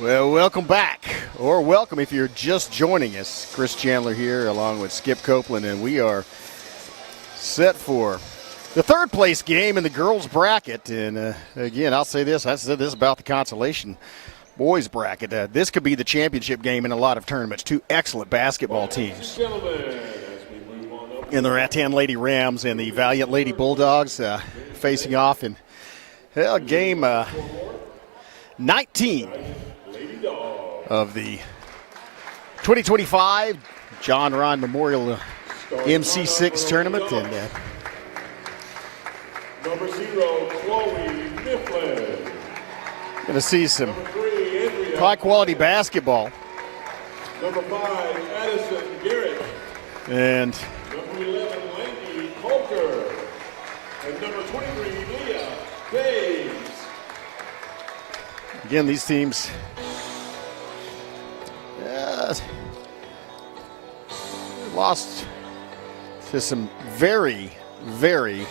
Well, welcome back, or welcome if you're just joining us. Chris Chandler here along with Skip Copeland, and we are set for the third place game in the girls bracket. And again, I'll say this, I said this about the consolation boys bracket. This could be the championship game in a lot of tournaments. Two excellent basketball teams in the Rattan Lady Rams and the Valliant Lady Bulldogs facing off in game 19 of the 2025 John Rind Memorial MC6 tournament. And number 0, Chloe Mifflin. Going to see some high-quality basketball. Number 5, Addison Garrett. And number 11, Landy Coker. And number 23, Leah Daves. Again, these teams lost to some very, very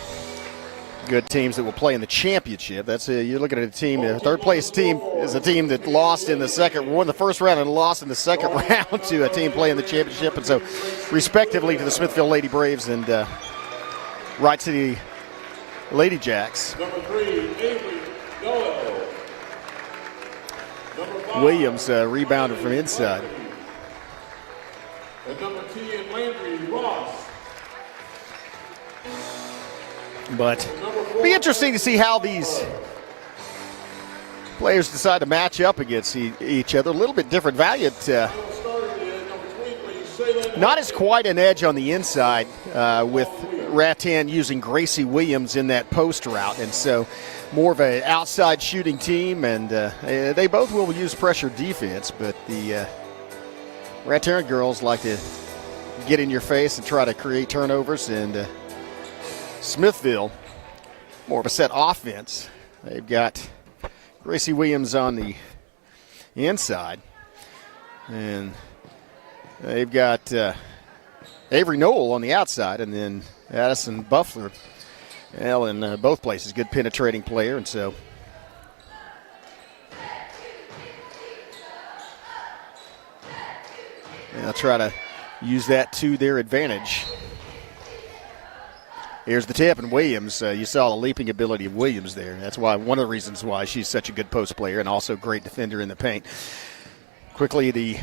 good teams that will play in the championship. That's you're looking at a team. The third-place team is a team that lost in the won the first round and lost in the second round to a team playing the championship, and so respectively to the Smithfield Lady Braves and Wright City Lady Jacks. Number 3, Avery Noel. Williams rebounded from inside. And number 10, Landry Ross. But it'll be interesting to see how these players decide to match up against each other. A little bit different. Valliant not as quite an edge on the inside with Rattan using Gracie Williams in that post route, and so more of an outside shooting team, and they both will use pressure defense, but the Rattan girls like to get in your face and try to create turnovers, and Smithville, more of a set offense. They've got Gracie Williams on the inside, and they've got Avery Noel on the outside, and then Addison Buffler, well, in both places, good penetrating player, and so they'll try to use that to their advantage. Here's the tip, and Williams, you saw the leaping ability of Williams there. That's why one of the reasons why she's such a good post player and also great defender in the paint. Quickly, the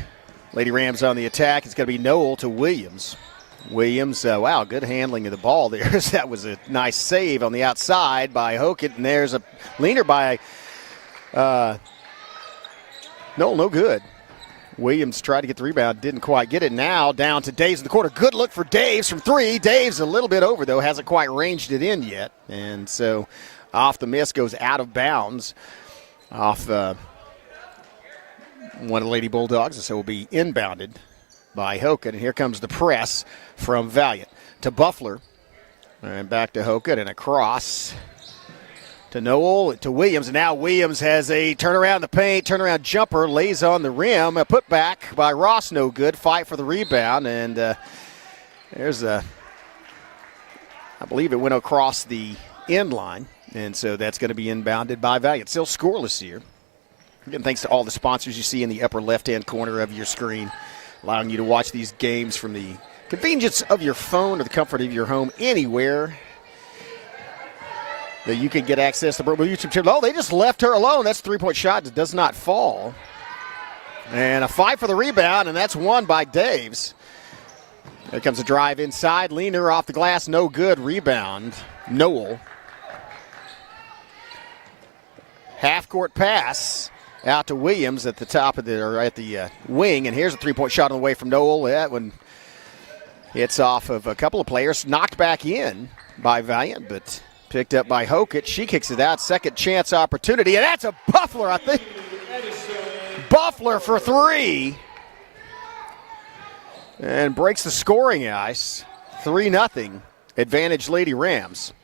Lady Rams on the attack. It's going to be Noel to Williams. Williams, wow, good handling of the ball there. That was a nice save on the outside by Hokett, and there's a leaner by Noel, no good. Williams tried to get the rebound, didn't quite get it. Now down to Daves in the corner. Good look for Daves from three. Daves a little bit over, though, hasn't quite ranged it in yet. And so off the miss, goes out of bounds off one of the Lady Bulldogs, and so will be inbounded by Hokett. And here comes the press from Valliant to Buffler. And back to Hokett and across to Noel, to Williams, and now Williams has a turnaround in the paint, turnaround jumper, lays on the rim, a putback by Ross, no good, fight for the rebound, and there's I believe it went across the end line, and so that's going to be inbounded by Valliant. Still scoreless here. Again, thanks to all the sponsors you see in the upper left-hand corner of your screen, allowing you to watch these games from the convenience of your phone or the comfort of your home anywhere that you can get access to YouTube channel. Oh, they just left her alone. That's a three-point shot that does not fall. And a fight for the rebound, and that's won by Daves. There comes a drive inside. Leaner off the glass, no good. Rebound, Noel. Half-court pass out to Williams at the top of the wing, and here's a three-point shot on the way from Noel. That one hits off of a couple of players, knocked back in by Valliant, but picked up by Hokett. She kicks it out. Second chance opportunity, and that's a Buffler, I think. Buffler for three. And breaks the scoring ice. 3-0. Advantage Lady Rams.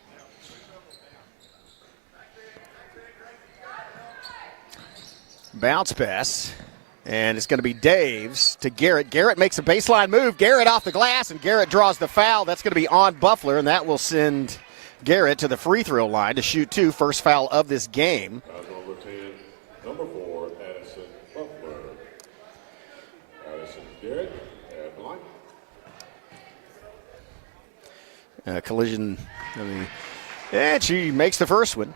Bounce pass. And it's going to be Daves to Garrett. Garrett makes a baseline move. Garrett off the glass, and Garrett draws the foul. That's going to be on Buffler, and that will send Garrett to the free throw line to shoot two. First foul of this game. Number 10, number 4, Addison Buffler. Collision. And she makes the first one.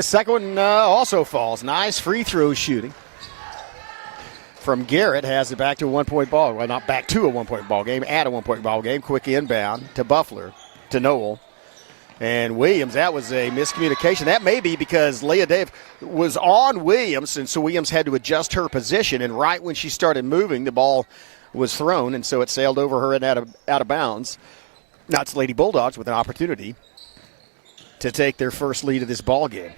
Second one also falls. Nice free throw shooting from Garrett. Has it back to a 1-point ball. Well, not back to a 1-point ball game, at a 1-point ball game. Quick inbound to Buffler, to Noel. And Williams, that was a miscommunication. That may be because Leah Dave was on Williams, and so Williams had to adjust her position. And right when she started moving, the ball was thrown, and so it sailed over her and out of bounds. Now it's Lady Bulldogs with an opportunity to take their first lead of this ball game.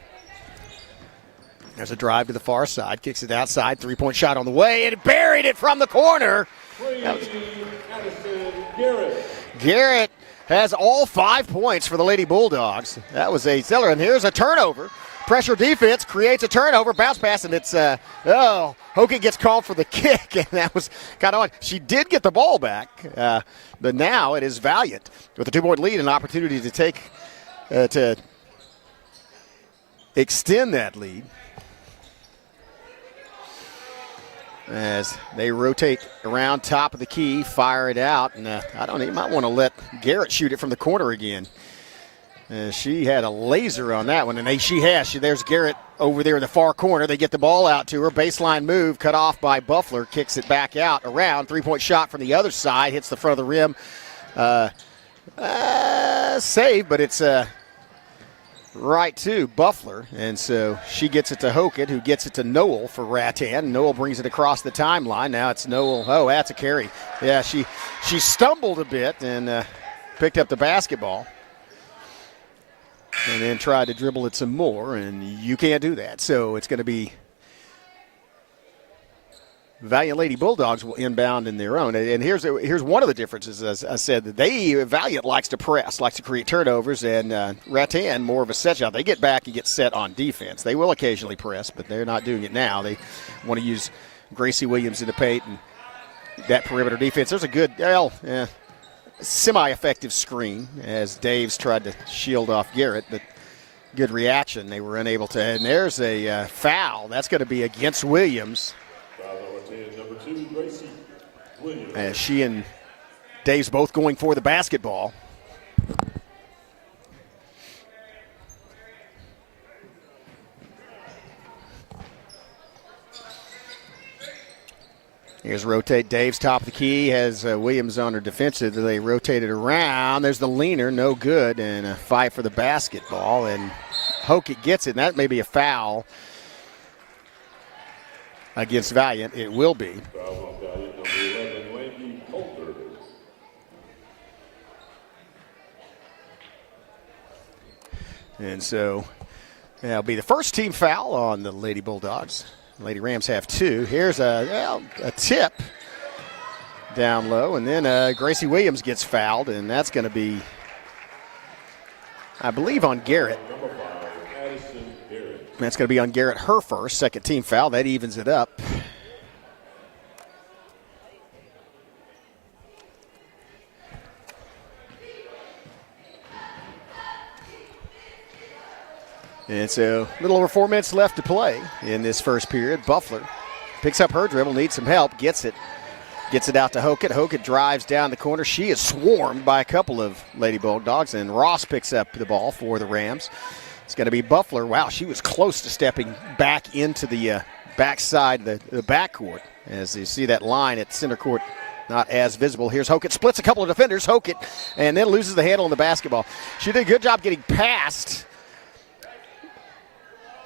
There's a drive to the far side, kicks it outside, 3-point shot on the way, and buried it from the corner. Garrett has all 5 points for the Lady Bulldogs. That was a seller, and here's a turnover. Pressure defense creates a turnover, bounce pass, and it's, Hogan gets called for the kick, and that was kind of odd. She did get the ball back, but now it is Valliant with a 2-point lead and an opportunity to take, to extend that lead. As they rotate around top of the key, fire it out, and you might want to let Garrett shoot it from the corner again. She had a laser on that one, and there's Garrett over there in the far corner. They get the ball out to her, baseline move, cut off by Buffler, kicks it back out around, 3-point shot from the other side, hits the front of the rim. Save, but it's right to Buffler, and so she gets it to Hockett, who gets it to Noel for Rattan. Noel brings it across the timeline. Now it's Noel. Oh, that's a carry. Yeah, she stumbled a bit and picked up the basketball and then tried to dribble it some more, and you can't do that. So it's going to be Valliant Lady Bulldogs will inbound in their own. And here's one of the differences. As I said, Valliant likes to press, likes to create turnovers, and Rattan more of a set shot. They get back and get set on defense. They will occasionally press, but they're not doing it now. They want to use Gracie Williams in the paint and that perimeter defense. There's a good, semi-effective screen as Dave's tried to shield off Garrett, but good reaction. They were unable to. And there's a foul. That's going to be against Williams. Number 2, Gracie Williams. As she and Dave's both going for the basketball. Here's rotate. Dave's top of the key, has Williams on her defensive. They rotate it around. There's the leaner, no good, and a fight for the basketball. And Hockett gets it, and that may be a foul against Valliant. It will be. Foul on Valliant, number 11, Wendy Coulter. And so that'll be the first team foul on the Lady Bulldogs. Lady Rams have 2. Here's a tip down low, and then Gracie Williams gets fouled, and that's going to be, I believe, on Garrett. That's going to be on Garrett, her first, second team foul. That evens it up. And so a little over 4 minutes left to play in this first period. Buffler picks up her dribble, needs some help, gets it out to Hockett. Hockett drives down the corner. She is swarmed by a couple of Lady Bulldogs, and Ross picks up the ball for the Rams. It's going to be Buffler. Wow, she was close to stepping back into the backside of the backcourt. As you see that line at center court, not as visible. Here's Hockett, splits a couple of defenders. Hockett, and then loses the handle on the basketball. She did a good job getting past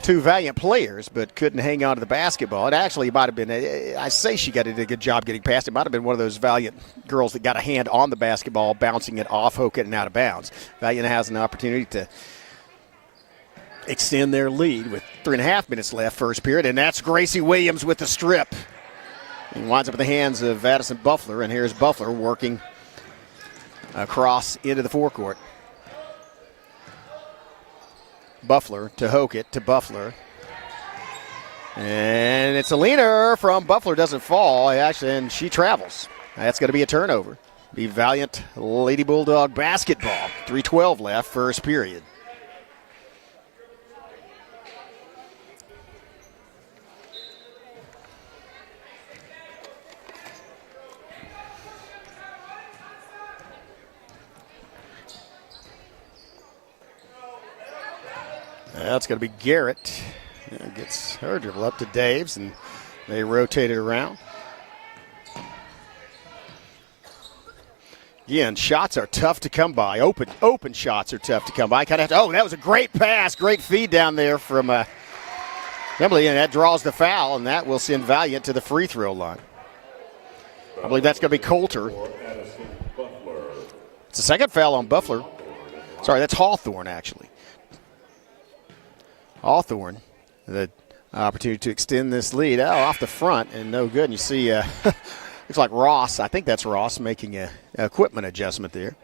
2 Valliant players, but couldn't hang on to the basketball. It actually might have been, I say she did a good job getting past. It might have been one of those Valliant girls that got a hand on the basketball, bouncing it off Hockett and out of bounds. Valliant has an opportunity to extend their lead with 3.5 minutes left, first period, and that's Gracie Williams with the strip. He winds up in the hands of Addison Buffler, and here's Buffler working across into the forecourt. Buffler to Hockett to Buffler. And it's a leaner from Buffler, doesn't fall, actually, and she travels. That's going to be a turnover. Be Valliant Lady Bulldog basketball. 3:12 left, first period. That's going to be Garrett. Gets her dribble up to Daves, and they rotate it around. Again, shots are tough to come by. Open shots are tough to come by. Kind of have to, that was a great pass, great feed down there from Emily, and that draws the foul, and that will send Valliant to the free throw line. I believe that's going to be Coulter. It's the second foul on Buffler. Sorry, that's Hawthorne, actually. Hawthorne, the opportunity to extend this lead. Off the front, and no good. And you see, looks like Ross, I think that's Ross, making an equipment adjustment there.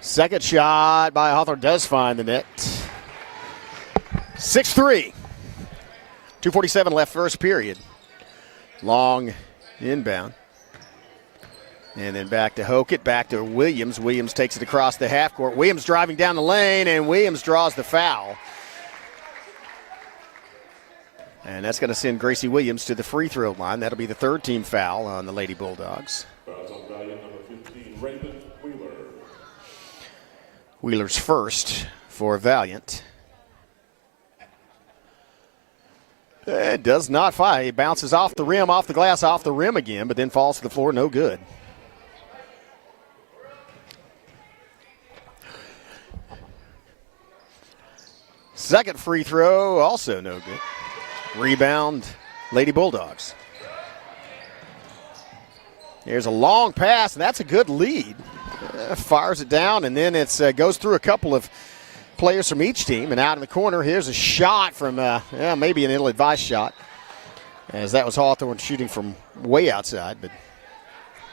Second shot by Hawthorne does find the net. 6-3. 2:47 left first period. Long inbound. And then back to Hokett, back to Williams. Williams takes it across the half court. Williams driving down the lane, and Williams draws the foul. And that's going to send Gracie Williams to the free throw line. That'll be the third team foul on the Lady Bulldogs. Fouls on Valliant, number 15, Raven Wheeler. Wheeler's first for Valliant. It does not fly. It bounces off the rim, off the glass, off the rim again, but then falls to the floor, no good. Second free throw, also no good. Rebound, Lady Bulldogs. Here's a long pass, and that's a good lead. Fires it down, and then it goes through a couple of players from each team, and out in the corner, here's a shot from maybe an ill-advised shot, as that was Hawthorne shooting from way outside, but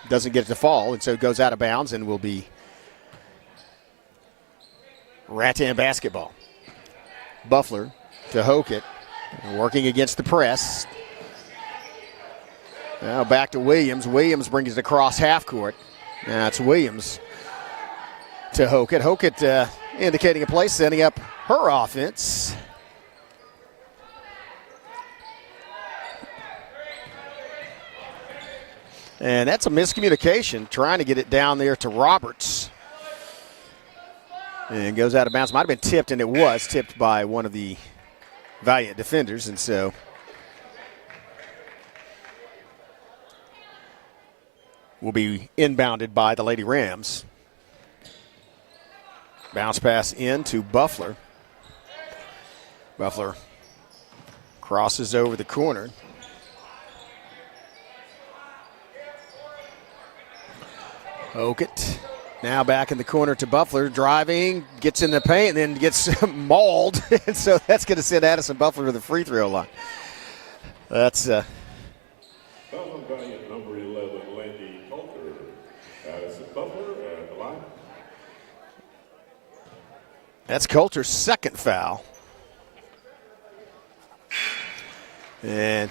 doesn't get it to fall, and so it goes out of bounds and will be Rattan basketball. Buffler to Hokett, working against the press. Now back to Williams. Williams brings it across half court. Now it's Williams to Hokett. Hokett indicating a play, setting up her offense. And that's a miscommunication, trying to get it down there to Roberts. And goes out of bounds. Might have been tipped, and it was tipped by one of the Valliant defenders, and so will be inbounded by the Lady Rams. Bounce pass in to Buffler. Buffler crosses over the corner. Hokett now back in the corner to Buffler, driving, gets in the paint, and then gets mauled. And so that's going to send Addison Buffler to the free throw line. That's Foul on Valliant, number 11, Landy Coulter. Addison Butler at the line. That's Coulter's second foul. And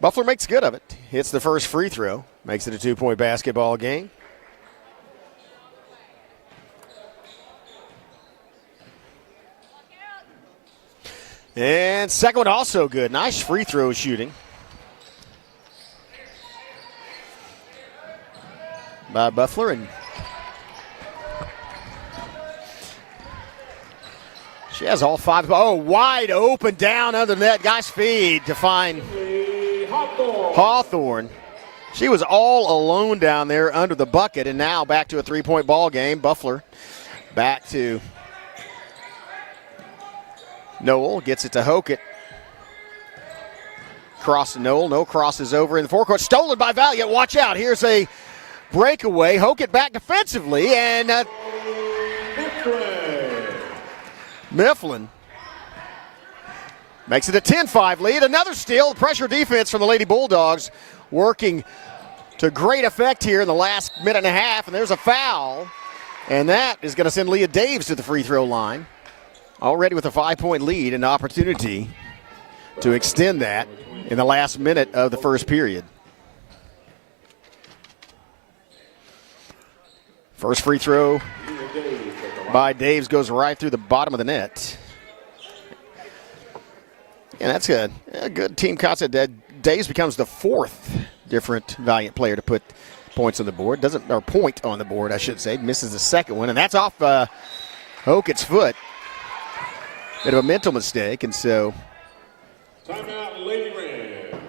Buffler makes good of it. Hits the first free throw. Makes it a 2-point basketball game. And second one also good. Nice free throw shooting by Buffler. And she has all five. Oh, wide open down under the net. Guy's feed to find Hawthorne. She was all alone down there under the bucket, and now back to a 3-point ball game. Buffler back to Noel, gets it to Hokett. Cross to Noel. No crosses over in the forecourt. Stolen by Valliant. Watch out. Here's a breakaway. Hokett back defensively, and Mifflin makes it a 10-5 lead. Another steal. Pressure defense from the Lady Bulldogs working to great effect here in the last minute and a half, and there's a foul. And that is going to send Leah Daves to the free throw line. Already with a 5-point lead, an opportunity to extend that in the last minute of the first period. First free throw by Daves goes right through the bottom of the net. And that's a good team concept. Daves becomes the fourth different Valliant player to put points on the board. Or point on the board, I should say. Misses the second one, and that's off Hokett's foot. Bit of a mental mistake, and so Timeout, Lady Rams.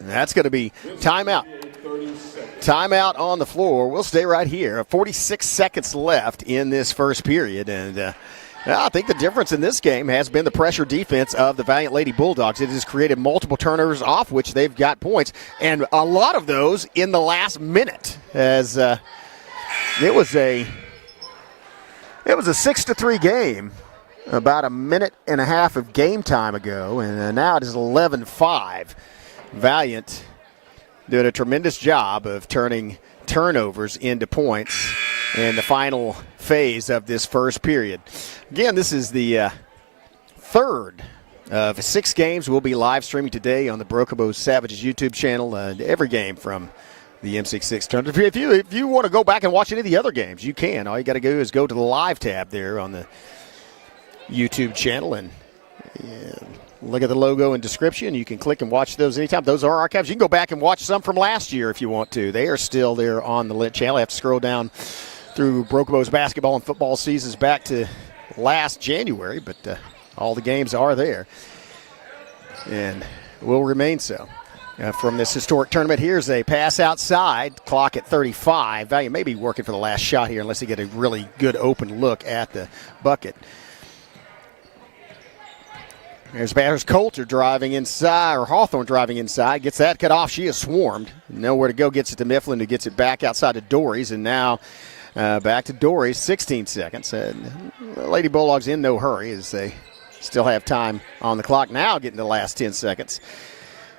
That's going to be timeout. Timeout on the floor. We'll stay right here. 46 seconds left in this first period, and I think the difference in this game has been the pressure defense of the Valiant Lady Bulldogs. It has created multiple turnovers off which they've got points, and a lot of those in the last minute, as it was a 6-3 game about a minute and a half of game time ago, and now it is 11-5. Valliant doing a tremendous job of turning turnovers into points in the final phase of this first period. Again, this is the third of 6 games we'll be live streaming today on the Broken Bow Savages YouTube channel. Every game from the MC6 tournament. If you want to go back and watch any of the other games, you can. All you got to do is go to the live tab there on the YouTube channel and look at the logo and description. You can click and watch those anytime. Those are archives. You can go back and watch some from last year if you want to. They are still there on the channel. I have to scroll down through Broken Bow's basketball and football seasons back to last January, but all the games are there and will remain so. From this historic tournament, here's a pass outside, clock at 35. Valiant may be working for the last shot here unless they get a really good open look at the bucket. There's Coulter driving inside, or Hawthorne driving inside, gets that cut off. She is swarmed. Nowhere to go, gets it to Mifflin, who gets it back outside to Dories, and now back to Dories, 16 seconds. The Lady Bulldogs in no hurry as they still have time on the clock. Now getting the last 10 seconds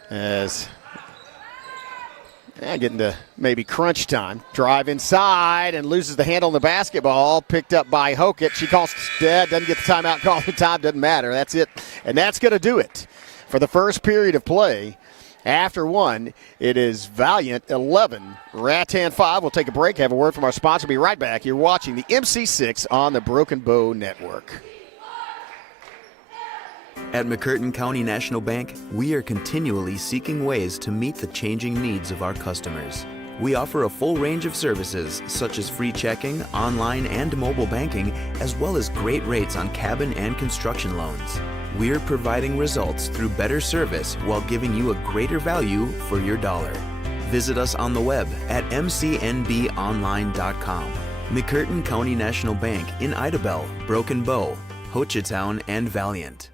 as getting to maybe crunch time. Drive inside and loses the handle on the basketball. Picked up by Hokett. She calls dead, doesn't get the timeout call. The time doesn't matter. That's it. And that's going to do it for the first period of play. After one, it is Valliant 11, Rattan 5. We'll take a break, have a word from our sponsor. Be right back. You're watching the MC6 on the Broken Bow Network. At McCurtain County National Bank, we are continually seeking ways to meet the changing needs of our customers. We offer a full range of services such as free checking, online and mobile banking, as well as great rates on cabin and construction loans. We're providing results through better service while giving you a greater value for your dollar. Visit us on the web at mcnbonline.com. McCurtain County National Bank in Idabel, Broken Bow, Hochatown, and Valliant.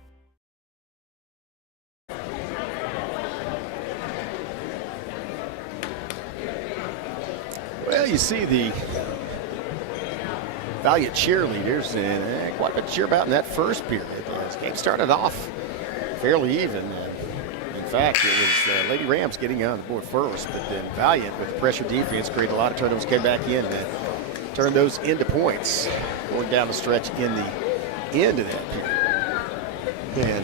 Well, you see the Valliant cheerleaders, and quite a bit to cheer about in that first period. This game started off fairly even. In fact, it was Lady Rams getting on the board first, but then Valliant, with the pressure defense, created a lot of turnovers, came back in and turned those into points, going down the stretch in the end of that period.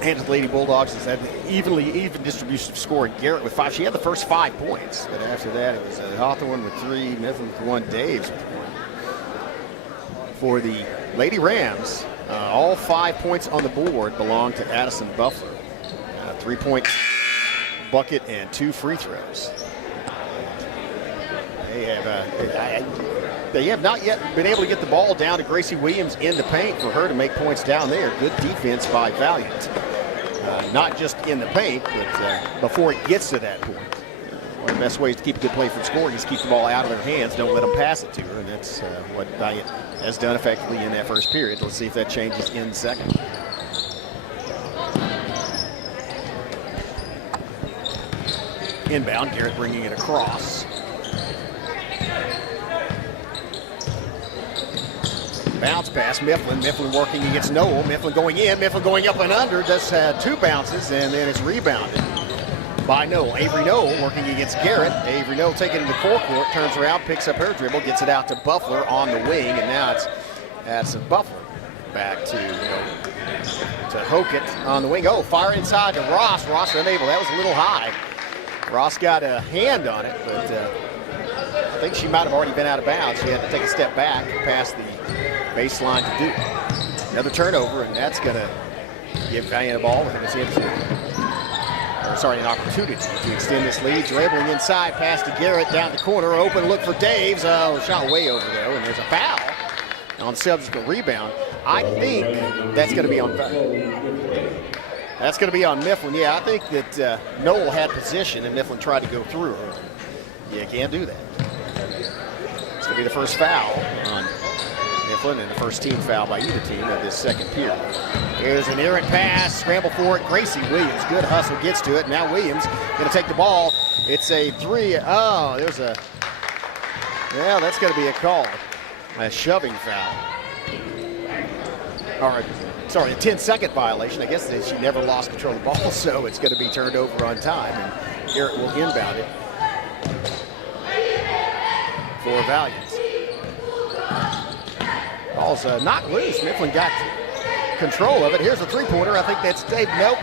And the Lady Bulldogs has had even distribution of scoring. Garrett with 5. She had the first 5 points, but after that it was Hawthorne with 3, Mifflin with 1, Daves with 1. For the Lady Rams, all 5 points on the board belong to Addison Buffler. 3-point bucket and 2 free throws. They have not yet been able to get the ball down to Gracie Williams in the paint for her to make points down there. Good defense by Valliant. Not just in the paint, but before it gets to that point. One of the best ways to keep a good play from scoring is keep the ball out of their hands. Don't let them pass it to her, and that's what Valliant has done effectively in that first period. Let's see if that changes in the second. Inbound, Garrett bringing it across. Bounce pass, Mifflin. Mifflin working against Noel. Mifflin going in. Mifflin going up and under. Does 2 bounces, and then it's rebounded by Noel. Avery Noel working against Garrett. Avery Noel taking it to the forecourt, turns around, picks up her dribble, gets it out to Buffler on the wing, and now it's Buffler back to Hokett on the wing. Oh, fire inside to Ross. Ross unable. That was a little high. Ross got a hand on it, but I think she might have already been out of bounds. She had to take a step back past the baseline to do. Another turnover, and that's going to give Valliant a ball within his end zone. an opportunity to extend this lead. Dribbling inside, pass to Garrett, down the corner, open look for Daves. Oh, shot way over though, and there's a foul on the subsequent rebound. I think that's going to be on Mifflin. Yeah, I think that Noel had position and Mifflin tried to go through her. Yeah, can't do that. It's going to be the first foul on Mifflin and the first team foul by either team of this second period. Here's an errant pass, scramble for it. Gracie Williams, good hustle, gets to it. Now Williams going to take the ball. It's a three. Oh, there's a, yeah, that's going to be a call. A shoving foul. Or, sorry, a 10-second violation. I guess that she never lost control of the ball, so it's going to be turned over on time, and Garrett will inbound it for Valliant. Ball's knocked loose. Mifflin got control of it. Here's a three-pointer. I think that's Dave. Nope.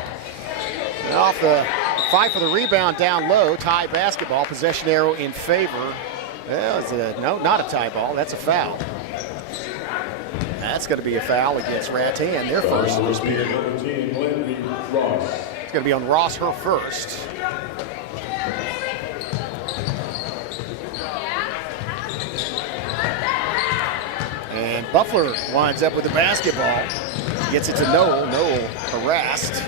Off the fight for the rebound down low. Tie basketball. Possession arrow in favor. Well, no, not a tie ball. That's a foul. That's going to be a foul against Rattan, their first in this period. It's going to be on Ross, her first. And Buffler winds up with the basketball. Gets it to Noel. Noel harassed.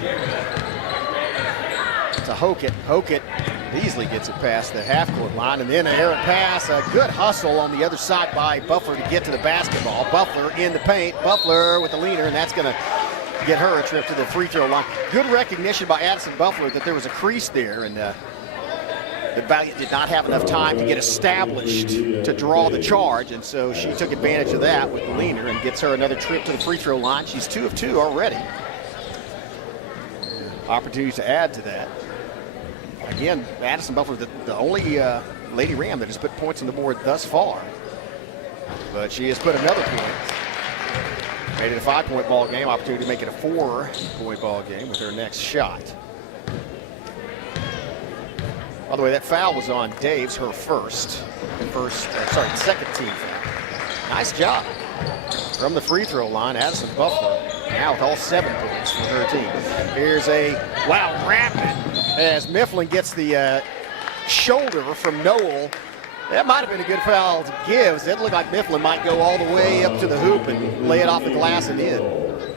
To Hokett. Hokett easily gets it past the half-court line, and then an errant pass. A good hustle on the other side by Buffler to get to the basketball. Buffler in the paint. Buffler with the leaner, and that's going to get her a trip to the free throw line. Good recognition by Addison Buffler that there was a crease there, and the Valliant did not have enough time to get established to draw the charge, and so she took advantage of that with the leaner and gets her another trip to the free throw line. She's 2 of 2 already. Opportunities to add to that. Again, Addison Buffler, the only Lady Ram that has put points on the board thus far. But she has put another point. Made it a 5-point ball game. Opportunity to make it a 4-point ball game with her next shot. By the way, that foul was on Daves, her first. Second team foul. Nice job. From the free throw line, Addison Buffler now with all 7 points for her team. Here's a, wow, Rattan as Mifflin gets the shoulder from Noel. That might have been a good foul to give. It looked like Mifflin might go all the way up to the hoop and lay it off the glass and in.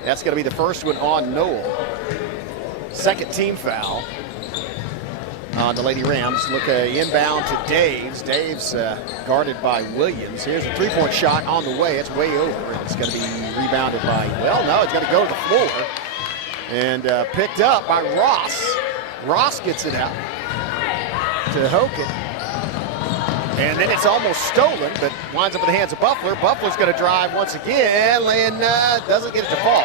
That's going to be the first one on Noel. Second team foul on the Lady Rams. Look, inbound to Daves. Daves guarded by Williams. Here's a 3-point shot on the way. It's way over. It's going to be rebounded by, well, no, it's going to go to the floor. And picked up by Ross. Ross gets it out to Hokett. And then it's almost stolen, but winds up in the hands of Buffler. Buffler's going to drive once again and doesn't get it to fall.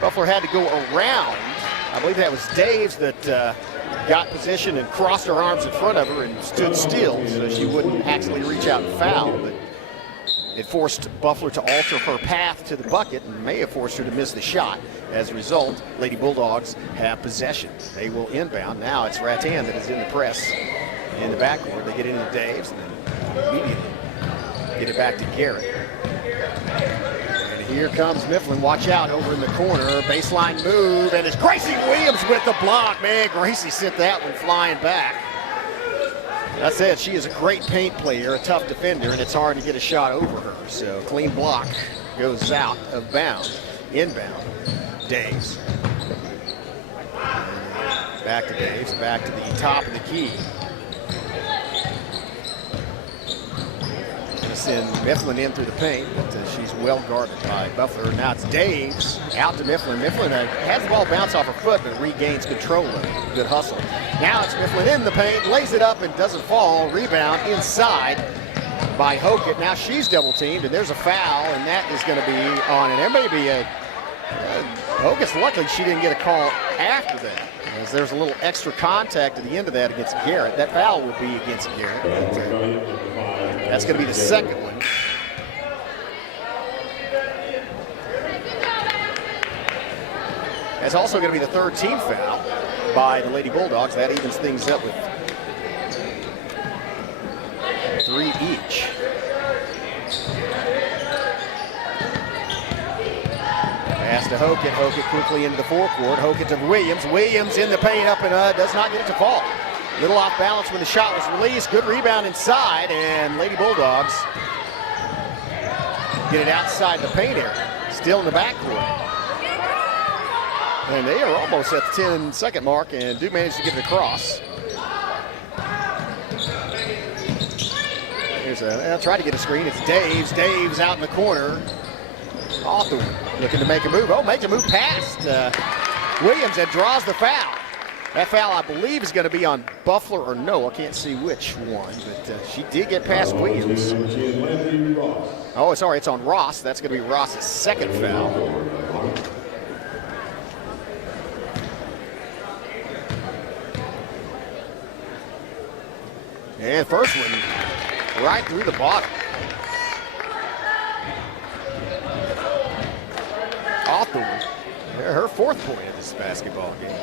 Buffler had to go around. I believe that was Daves that got position and crossed her arms in front of her and stood still so she wouldn't actually reach out and foul. But it forced Buffler to alter her path to the bucket and may have forced her to miss the shot. As a result, Lady Bulldogs have possession. They will inbound. Now it's Rattan that is in the press in the backcourt. They get into Daves and then immediately get it back to Garrett. And here comes Mifflin. Watch out over in the corner. Baseline move, and it's Gracie Williams with the block. Man, Gracie sent that one flying back. That said, she is a great paint player, a tough defender, and it's hard to get a shot over her. So clean block goes out of bounds. Inbound, Daves. Back to Daves, back to the top of the key. Gonna send Mifflin in through the paint, but she's well guarded by Buffler. Now it's Daves out to Mifflin. Mifflin has the ball bounce off her foot, but regains control of it. Good hustle. Now it's Mifflin in the paint, lays it up and doesn't fall. Rebound inside by Hokett. Now she's double teamed, and there's a foul, and that is going to be on. And there may be a Hokett's luckily she didn't get a call after that, as there's a little extra contact at the end of that against Garrett. That foul would be against Garrett. But, that's going to be the second one. That's also going to be the third team foul by the Lady Bulldogs. That evens things up with 3 each. Pass to Hogan. Hogan quickly into the forecourt. Hogan to Williams. Williams in the paint up and does not get it to fall. Little off balance when the shot was released. Good rebound inside, and Lady Bulldogs get it outside the paint area. Still in the backcourt. And they are almost at the 10-second mark and do manage to get it across. Here's try to get a screen. It's Daves. Daves out in the corner. Hawthorne looking to make a move. Oh, makes a move past Williams and draws the foul. That foul, I believe, is going to be on Buffler or no. I can't see which one, but she did get past Williams. Oh, sorry, it's on Ross. That's going to be Ross's second foul. And first one right through the bottom. Hawthorne, her fourth point of this basketball game.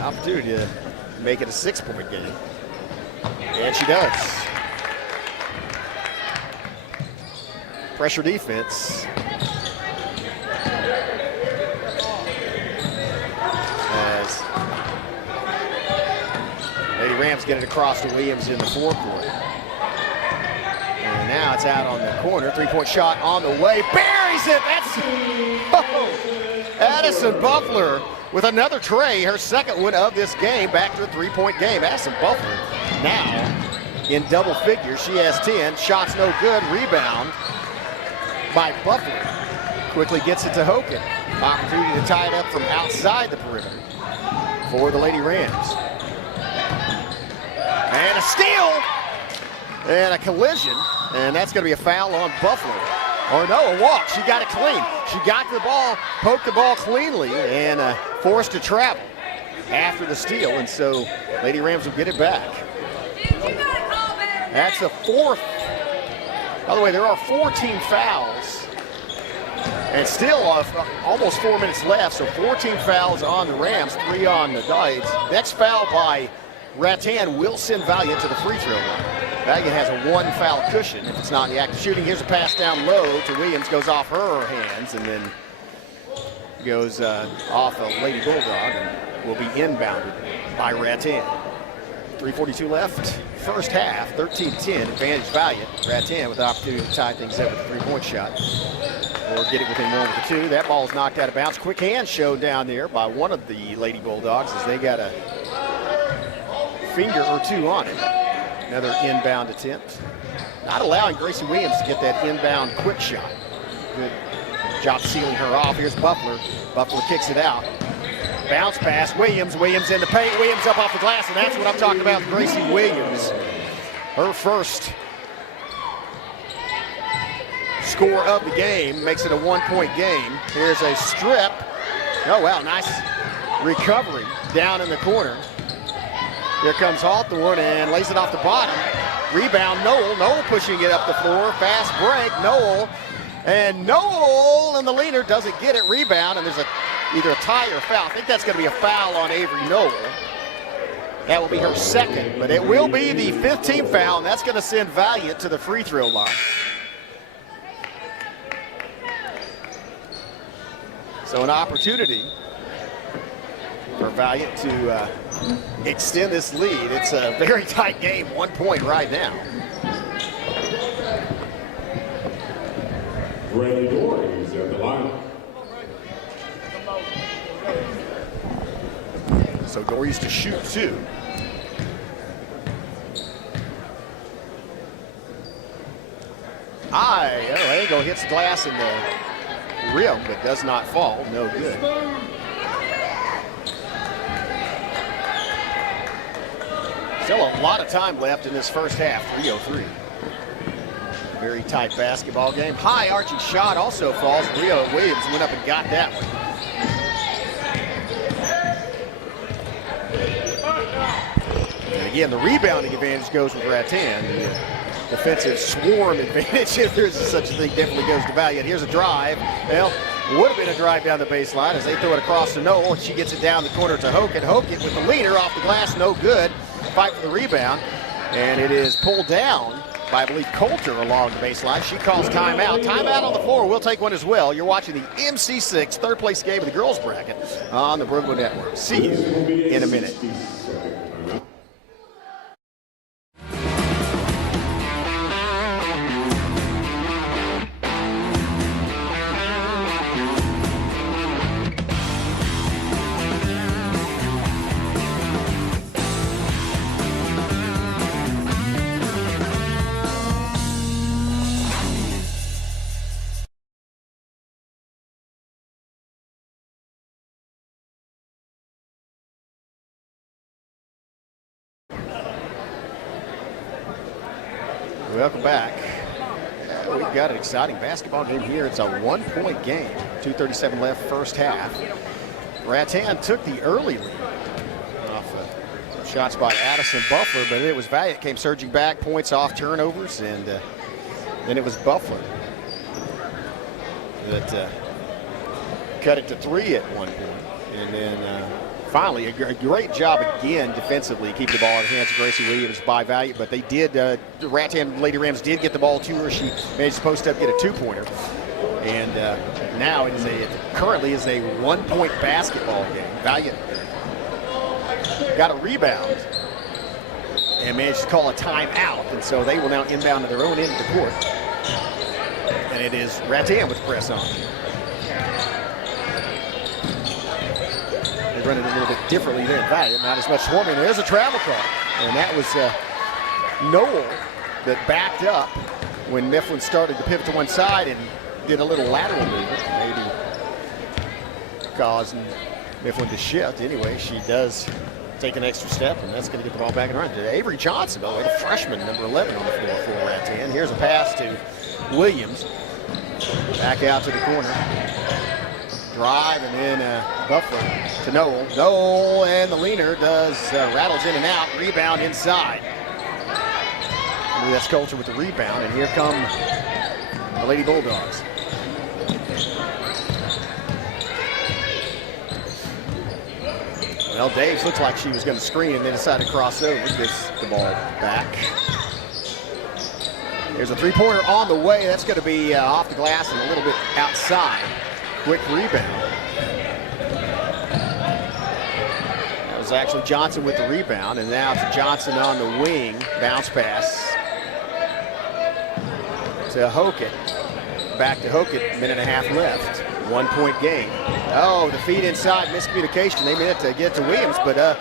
Opportunity to make it a 6-point game. And she does. Pressure defense. As Lady Rams get it across to Williams in the forecourt. And now it's out on the corner. 3-point shot on the way. Buries it! That's Addison Buffler with another tray, her second one of this game, back to a 3-point game. Addison Buffler now in double figures. She has 10. Shots no good. Rebound by Buffler. Quickly gets it to Hogan. Opportunity to tie it up from outside the perimeter for the Lady Rams. And a steal and a collision, and that's going to be a foul on Buffalo. Or no, a walk. She got it clean. She got the ball, poked the ball cleanly, and forced to travel after the steal, and so Lady Rams will get it back. That's the fourth. By the way, there are 14 fouls, and still almost 4 minutes left, so 14 fouls on the Rams, 3 on the Dites. Next foul by Rattan will send Valliant to the free throw line. Valliant has a 1 foul cushion if it's not in the act of shooting. Here's a pass down low to Williams, goes off her hands, and then goes off a Lady Bulldog and will be inbounded by Rattan. 3:42 left, first half, 13-10, advantage Valliant. Rattan with the opportunity to tie things up with a 3-point shot or get it within 1 with the 2. That ball is knocked out of bounds. Quick hand showed down there by one of the Lady Bulldogs as they got a finger or 2 on it. Another inbound attempt. Not allowing Gracie Williams to get that inbound quick shot. Good job sealing her off. Here's Buffler. Buffler kicks it out. Bounce pass, Williams. Williams in the paint. Williams up off the glass, and that's what I'm talking about, Gracie Williams. Her first score of the game makes it a 1-point game. Here's a strip. Oh, wow, nice recovery down in the corner. Here comes Hawthorne and lays it off the bottom. Rebound, Noel. Noel pushing it up the floor. Fast break, Noel. And Noel in the leaner doesn't get it. Rebound, and there's either a tie or a foul. I think that's going to be a foul on Avery Noel. That will be her second, but it will be the 15th foul, and that's going to send Valliant to the free throw line. So an opportunity for Valliant to extend this lead. It's a very tight game, 1 point right now. Randy Dory's at the line. So Dory's to shoot 2. Angle hits the glass in the rim, but does not fall. No good. Still a lot of time left in this first half, 3:03. Very tight basketball game. High arching shot also falls. Rio Williams went up and got that one. And again, the rebounding advantage goes with Rattan. The defensive swarm advantage, if there's such a thing, definitely goes to Valliant. Here's a drive. Well, would have been a drive down the baseline as they throw it across to Noel. She gets it down the corner to Hogan. Hogan with the leaner off the glass, no good. Fight for the rebound, and it is pulled down by, I believe, Coulter along the baseline. She calls timeout. Timeout on the floor. We'll take one as well. You're watching the MC6 third place game of the girls bracket on the Brooklyn Network. See you in a minute. Welcome back. We've got an exciting basketball game here. It's a one-point game. 2:37 left, first half. Rattan took the early lead off some shots by Addison Buffler, but it was Valliant came surging back, points off turnovers, and then it was Buffler that cut it to 3 at one point. And then finally, a great job again defensively, keeping the ball in the hands of Gracie Williams by Valliant, but they did, Rattan Lady Rams did get the ball to her. She managed to post up, get a two-pointer. And now it currently is a one-point basketball game. Valliant got a rebound and managed to call a timeout, and so they will now inbound to their own end of the court. And it is Rattan with press on. Running a little bit differently than Valliant, not as much swarming. There's a travel call, and that was Noel that backed up when Mifflin started to pivot to one side and did a little lateral movement, maybe causing Mifflin to shift. Anyway, she does take an extra step, and that's going to get the ball back and running. Avery Johnson, by the way, the freshman, number 11 on the floor for Rattan. Here's a pass to Williams, back out to the corner. Drive, and then Buffler to Noel. Noel, and the leaner does rattles in and out. Rebound inside. I believe that's Coulter with the rebound, and here come the Lady Bulldogs. Well, Daves looks like she was going to screen and then decided to cross over. Gets the ball back. There's a three-pointer on the way. That's going to be off the glass and a little bit outside. Quick rebound. That was actually Johnson with the rebound, and now it's Johnson on the wing. Bounce pass to Hokett. Back to Hokett, minute and a half left. 1-point game. Oh, the feed inside, miscommunication. They meant to get to Williams, but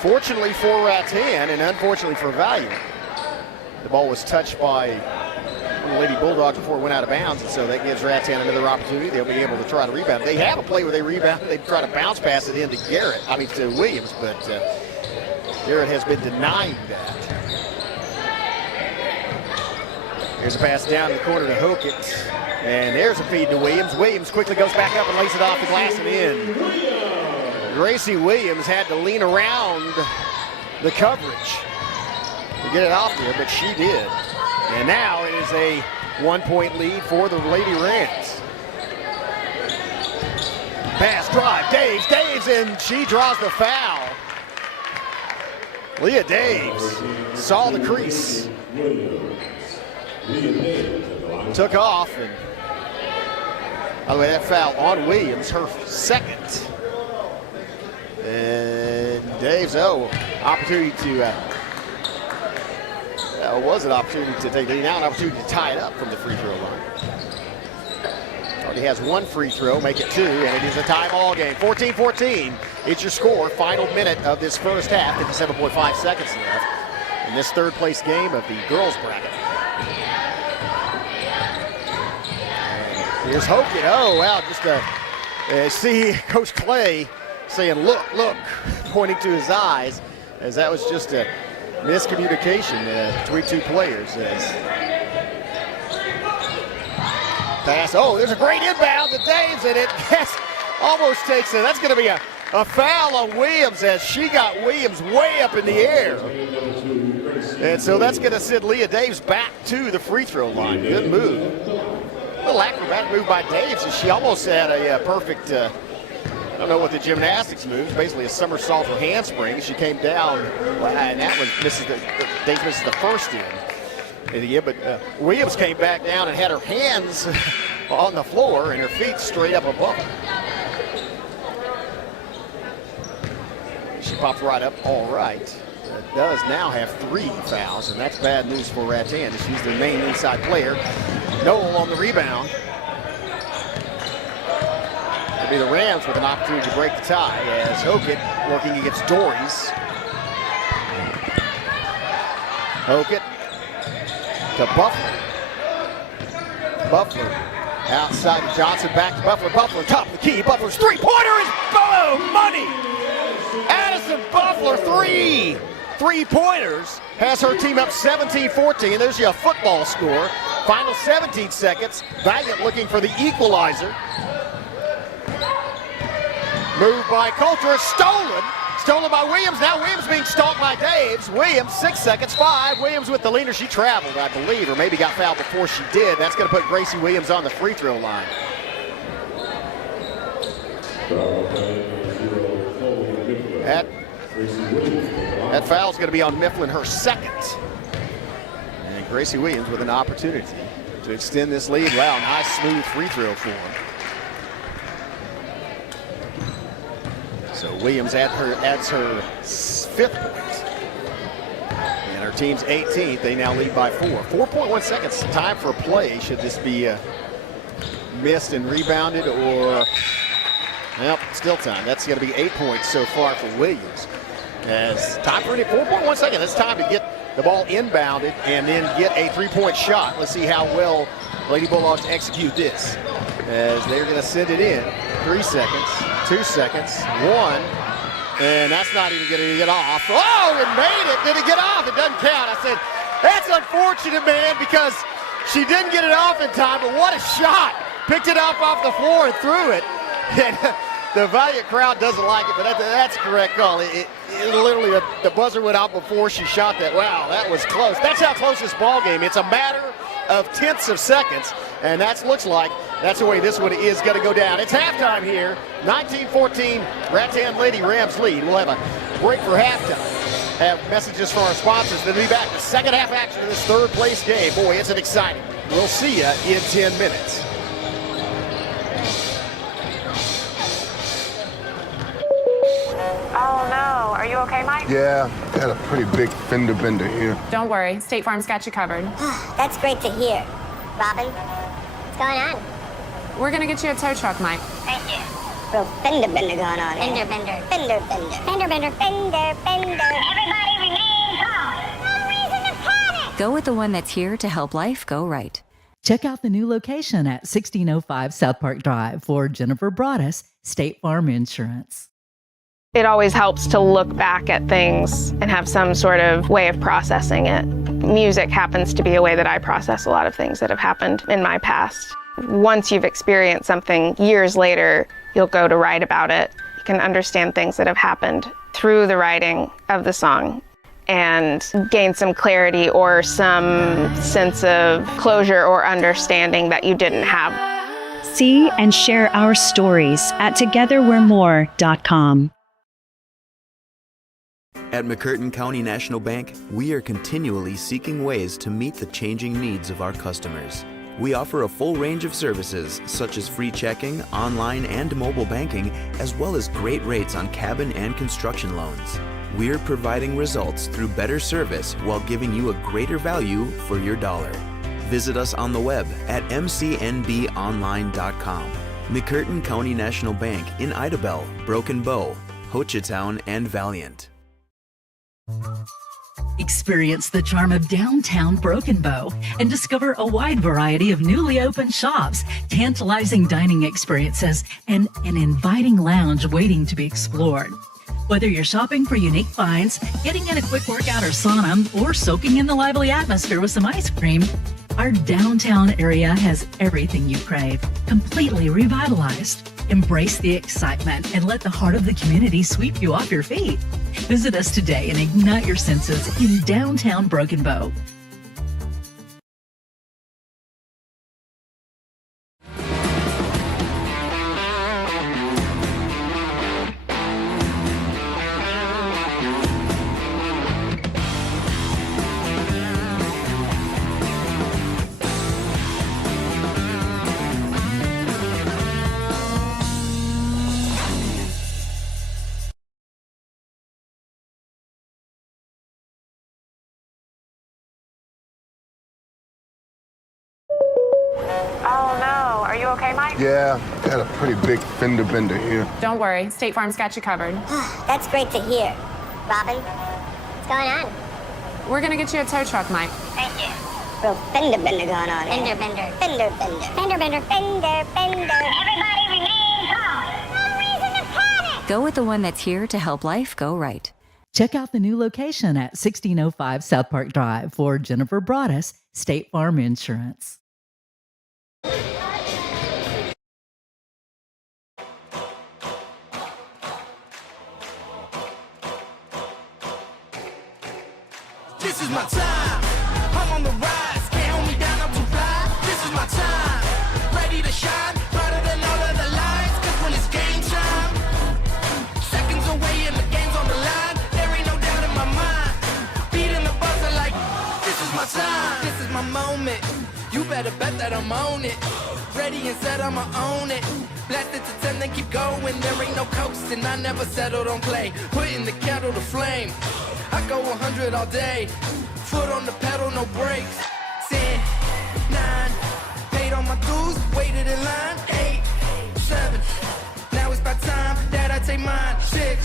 fortunately for Rattan and unfortunately for Valliant, the ball was touched by the Lady Bulldogs before it went out of bounds, and so that gives Rattan another opportunity. They'll be able to try to rebound. They have a play where they rebound. They try to bounce pass it in to to Williams, but Garrett has been denied that. Here's a pass down in the corner to Hokett, and there's a feed to Williams. Williams quickly goes back up and lays it off the glass and in. Gracie Williams had to lean around the coverage to get it off there, but she did. And now it is a 1-point lead for the Lady Rams. Pass, drive, Daves, and she draws the foul. Leah Daves saw the crease. Took off, and by the way, that foul on Williams, her second. And Daves, opportunity to was an opportunity to take it, now an opportunity to tie it up from the free throw line. Already has one free throw, make it 2, and it is a tie ball game. 14-14, it's your score. Final minute of this first half, 57.5 seconds left in this third place game of the girls bracket. And here's Hokett. Oh, wow, just see Coach Clay saying, look, pointing to his eyes, as that was just a miscommunication between two players. Pass. Oh, there's a great inbound to Daves, and it almost takes it. That's going to be a foul on Williams, as she got Williams way up in the air. And so that's going to send Leah Daves back to the free throw line. Good move. A little acrobatic move by Daves, as she almost had a perfect, I don't know what the gymnastics move, basically a somersault or handspring. She came down, and that one misses Daves misses the first in. Yeah, but Williams came back down and had her hands on the floor and her feet straight up above her. She popped right up all right. That does now have 3 fouls, and that's bad news for Rattan. She's their main inside player. Noel on the rebound. It'll be the Rams with an opportunity to break the tie as Hokett working against Dories. Hokett to Buffler. Buffler outside to Johnson, back to Buffler. Buffler top of the key. Buffler's three-pointer is boom! Money! Addison Buffler, 3 3-pointers, has her team up 17-14. There's your football score. Final 17 seconds. Valliant looking for the equalizer. Move by Coulter, stolen. Stolen by Williams. Now Williams being stalked by Daves. Williams, 6 seconds, 5. Williams with the leader. She traveled, I believe, or maybe got fouled before she did. That's going to put Gracie Williams on the free throw line. That foul's going to be on Mifflin, her second. And Gracie Williams with an opportunity to extend this lead. Wow, nice smooth free throw for him. So Williams adds her 5th point. And her team's 18th. They now lead by 4. 4.1 seconds. Time for play. Should this be missed and rebounded, or well, still time. That's going to be 8 points so far for Williams. As time for 4.1 seconds. It's time to get the ball inbounded and then get a 3-point shot. Let's see how well Lady Bulldogs execute this. As they're going to send it in. 3 seconds, 2 seconds, 1, and that's not even going to get off. Oh, it made it. Did it get off? It doesn't count. I said, that's unfortunate, man, because she didn't get it off in time, but what a shot. Picked it up off the floor and threw it. And the Valliant crowd doesn't like it, but that's a correct call. It literally, the buzzer went out before she shot that. Wow, that was close. That's how close this ball game. It's a matter of tenths of seconds, and that looks like that's the way this one is going to go down. It's halftime here. 19-14, Rattan Lady Rams lead. We'll have a break for halftime. Have messages from our sponsors. Then we'll be back. The second half action of this third place game. Boy, isn't it exciting. We'll see you in 10 minutes. Oh no, are you okay, Mike? Yeah, got a pretty big fender bender here. Don't worry, State Farm's got you covered. That's great to hear. Robin, what's going on? We're gonna get you a tow truck, Mike. Thank you. Real fender bender going on. Fender bender. Fender bender. Fender bender. Fender bender. Everybody remain calm. No reason to panic. Go with the one that's here to help life go right. Check out the new location at 1605 South Park Drive for Jennifer Broaddus, State Farm Insurance. It always helps to look back at things and have some sort of way of processing it. Music happens to be a way that I process a lot of things that have happened in my past. Once you've experienced something years later, you'll go to write about it. You can understand things that have happened through the writing of the song and gain some clarity or some sense of closure or understanding that you didn't have. See and share our stories at togetherwe'remore.com. At McCurtain County National Bank, we are continually seeking ways to meet the changing needs of our customers. We offer a full range of services such as free checking, online and mobile banking, as well as great rates on cabin and construction loans. We're providing results through better service while giving you a greater value for your dollar. Visit us on the web at mcnbonline.com. McCurtain County National Bank in Idabel, Broken Bow, Hochatown, and Valliant. Experience the charm of downtown Broken Bow and discover a wide variety of newly opened shops, tantalizing dining experiences, and an inviting lounge waiting to be explored. Whether you're shopping for unique finds, getting in a quick workout or sauna, or soaking in the lively atmosphere with some ice cream, our downtown area has everything you crave, completely revitalized. Embrace the excitement and let the heart of the community sweep you off your feet. Visit us today and ignite your senses in downtown Broken Bow. Oh no, are you okay, Mike? Yeah, got a pretty big fender bender here. Don't worry, State Farm's got you covered. That's great to hear. Robin, what's going on? We're gonna get you a tow truck, Mike. Thank you. Real fender bender going on. Fender bender. Fender bender. Fender bender. Fender bender. Everybody remain calm. No reason to panic. Go with the one that's here to help life go right. Check out the new location at 1605 South Park Drive for Jennifer Broaddus, State Farm Insurance. This is my time. I'm on the rise. Can't hold me down. I'm too fly. This is my time. Ready to shine. Brighter than all of the lights. Cause when it's game time, seconds away and the game's on the line. There ain't no doubt in my mind. Beating the buzzer like this is my time. This is my moment. You better bet that I'm on it. Ready and set, I'ma own it. Blast it to 10, then keep going. There ain't no coasting. I never settle, don't play. Putting the kettle to flame. I go 100 all day. Foot on the pedal, no brakes. 10, 9, paid all my dues, waited in line. 8, 7, now it's my time that I take mine. 6,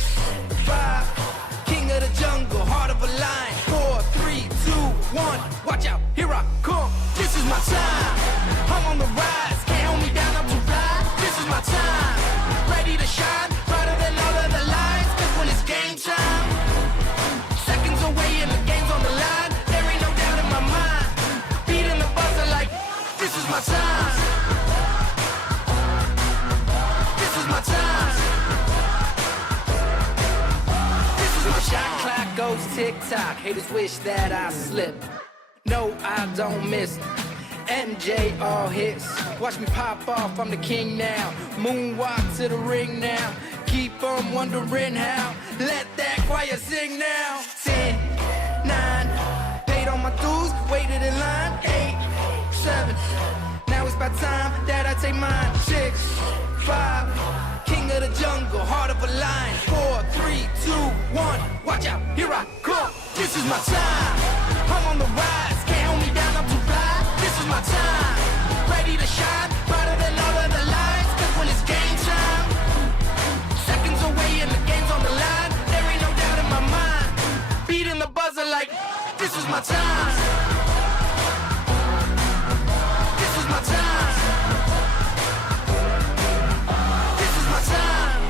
5, king of the jungle, heart of a lion. 4, 3, 2, 1, watch out, here I come. This is my time, I'm on the rise. Can't hold me down, I'm too fly. This is my time, ready to shine. Brighter than all of the lights, cause when it's game time, seconds away and the game's on the line. There ain't no doubt in my mind. Beating the buzzer like this is my time. This is my time. This is my shot clock goes tick tock. Haters wish that I slip. No, I don't miss. MJ all hits. Watch me pop off, I'm the king now. Moonwalk to the ring now. Keep on wondering how. Let that choir sing now. 10, 9, paid all my dues, waited in line. 8, 7, now it's my time that I take mine. 6, 5, king of the jungle, heart of a lion. 4, 3, 2, 1, watch out, here I come. This is my time, I'm on the rise. Can't hold me down, I'm too fly. This is my time, ready to shine. Brighter than all of the lights, cause when it's game time, seconds away and the game's on the line. There ain't no doubt in my mind. Beating the buzzer like this is my time. This is my time. This is my time.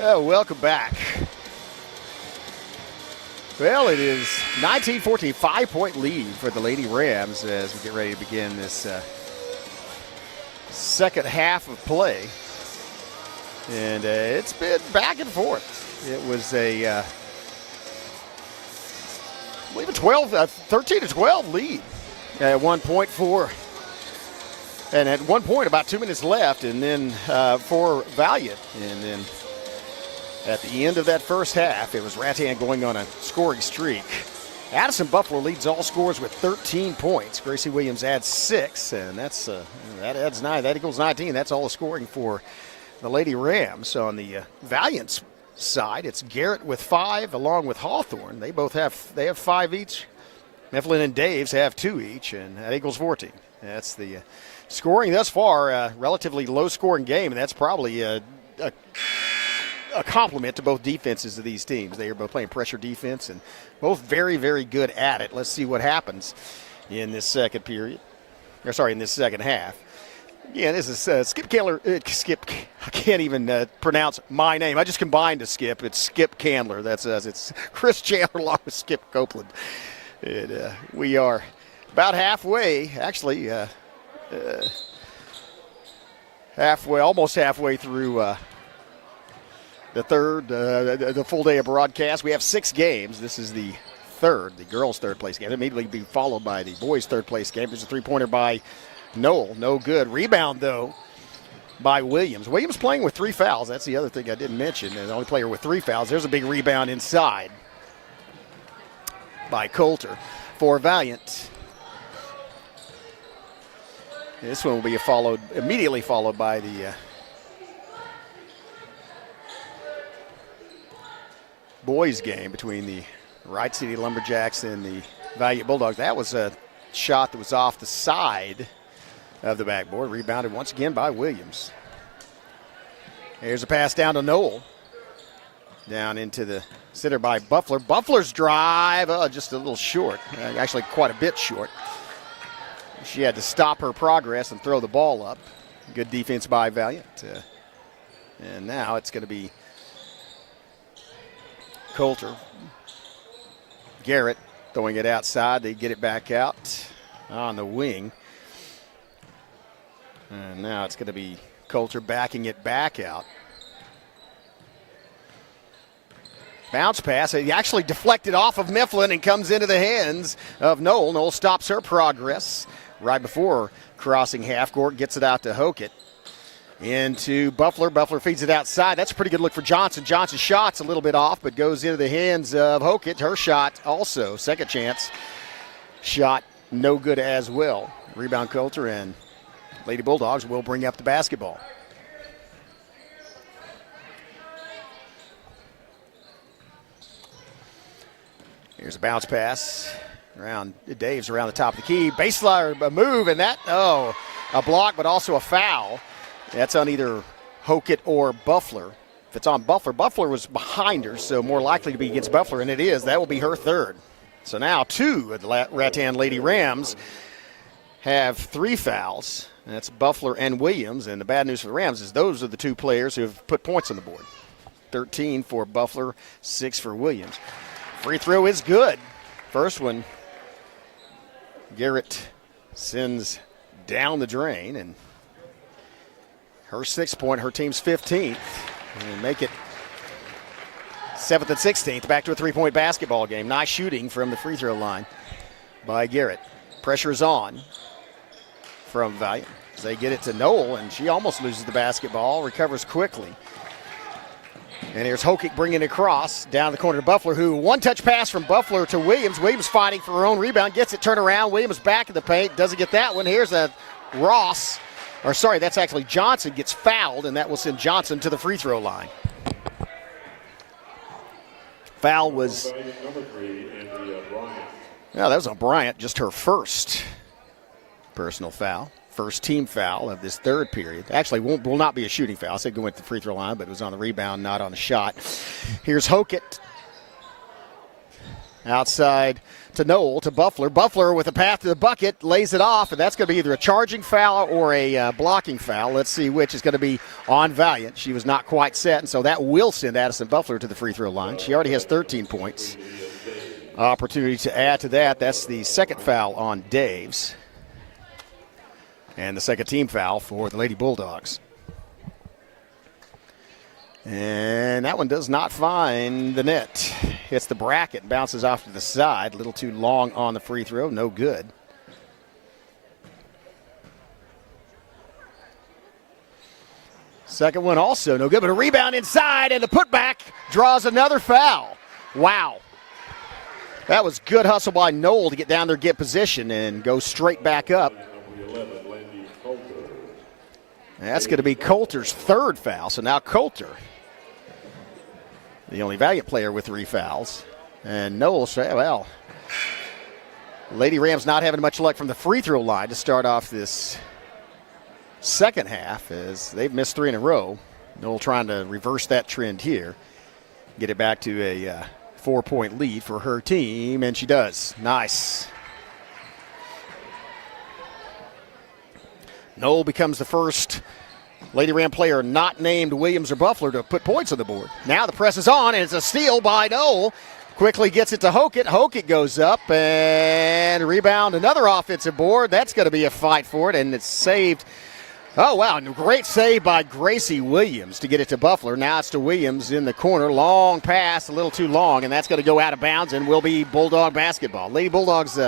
Welcome back. Well, it is 19-14, 5-point lead for the Lady Rams as we get ready to begin this second half of play. And it's been back and forth. It was I believe a 13-12 lead at one point and at one point about 2 minutes left, and then for Valliant. And then at the end of that first half, it was Rattan going on a scoring streak. Addison Buffalo leads all scores with 13 points. Gracie Williams adds 6, and that adds 9. That equals 19. That's all the scoring for the Lady Rams. On the Valiant's side, it's Garrett with 5, along with Hawthorne. They have 5 each. Mifflin and Daves have 2 each, and that equals 14. That's the scoring thus far. Relatively low-scoring game, and that's probably a compliment to both defenses of these teams. They are both playing pressure defense and both very, very good at it. Let's see what happens in this second half. Yeah, this is Skip Candler. I can't even pronounce my name. I just combined to Skip. It's Skip Candler. That's us. It's Chris Chandler along with Skip Copeland. And, we are about halfway, actually, almost halfway through the full day of broadcast. We have 6 games. This is the girls' third place game. It'll immediately be followed by the boys' third place game. There's a 3-pointer by Noel. No good. Rebound, though, by Williams. Williams playing with 3 fouls. That's the other thing I didn't mention. The only player with 3 fouls. There's a big rebound inside by Coulter for Valliant. This one will be immediately followed by the boys game between the Wright City Lumberjacks and the Valliant Bulldogs. That was a shot that was off the side of the backboard. Rebounded once again by Williams. Here's a pass down to Noel. Down into the center by Buffler. Buffler's drive, just a little short. Actually quite a bit short. She had to stop her progress and throw the ball up. Good defense by Valliant. And now it's going to be Coulter. Garrett throwing it outside. They get it back out on the wing. And now it's going to be Coulter backing it back out. Bounce pass. He actually deflected off of Mifflin and comes into the hands of Noel. Noel stops her progress right before crossing half court. Gets it out to Hokett. Into Buffler. Buffler feeds it outside. That's a pretty good look for Johnson. Johnson's shot's a little bit off, but goes into the hands of Hokett. Her shot also, second chance shot, no good as well. Rebound Coulter, and Lady Bulldogs will bring up the basketball. Here's a bounce pass around Dave's around the top of the key. Baseline move, and that, a block, but also a foul. That's on either Hokett or Buffler. If it's on Buffler, Buffler was behind her, so more likely to be against Buffler, and it is. That will be her third. So now 2 of the Rattan Lady Rams have 3 fouls. That's Buffler and Williams, and the bad news for the Rams is those are the 2 players who have put points on the board. 13 for Buffler, 6 for Williams. Free throw is good. First one, Garrett sends down the drain, and her 6th point, her team's 15th, and make it 7th and 16th. Back to a 3-point basketball game. Nice shooting from the free throw line by Garrett. Pressure is on from Valliant as they get it to Noel, and she almost loses the basketball, recovers quickly. And here's Hokett bringing it across down the corner to Buffler, who one-touch pass from Buffler to Williams. Williams fighting for her own rebound, gets it turned around. Williams back in the paint, doesn't get that one. Here's a Ross. Or sorry, that's actually Johnson gets fouled, and that will send Johnson to the free throw line. Foul was, that was on Bryant, just her first personal foul, first team foul of this third period. Actually, will not be a shooting foul. I said going to the free throw line, but it was on the rebound, not on the shot. Here's Hokett. Outside to Noel, to Buffler. Buffler with a path to the bucket, lays it off, and that's going to be either a charging foul or a blocking foul. Let's see which is going to be on Valliant. She was not quite set, and so that will send Addison Buffler to the free throw line. She already has 13 points. Opportunity to add to that. That's the second foul on Daves. And the second team foul for the Lady Bulldogs. And that one does not find the net. Hits the bracket, bounces off to the side. A little too long on the free throw, no good. Second one also no good, but a rebound inside, and the putback draws another foul. Wow. That was good hustle by Noel to get down there, get position, and go straight back up. And that's going to be Coulter's third foul, so now Coulter, the only Valliant player with 3 fouls. And Noel said, well, Lady Rams not having much luck from the free throw line to start off this second half, as they've missed 3 in a row. Noel trying to reverse that trend here, get it back to a 4-point lead for her team, and she does. Nice. Noel becomes the first Lady Ram player not named Williams or Buffler to put points on the board. Now the press is on, and it's a steal by Noel. Quickly gets it to Hokett. Hokett goes up and rebound, another offensive board. That's going to be a fight for it, and it's saved. Oh, wow, great save by Gracie Williams to get it to Buffler. Now it's to Williams in the corner. Long pass, a little too long, and that's going to go out of bounds and will be Bulldog basketball. Lady Bulldogs,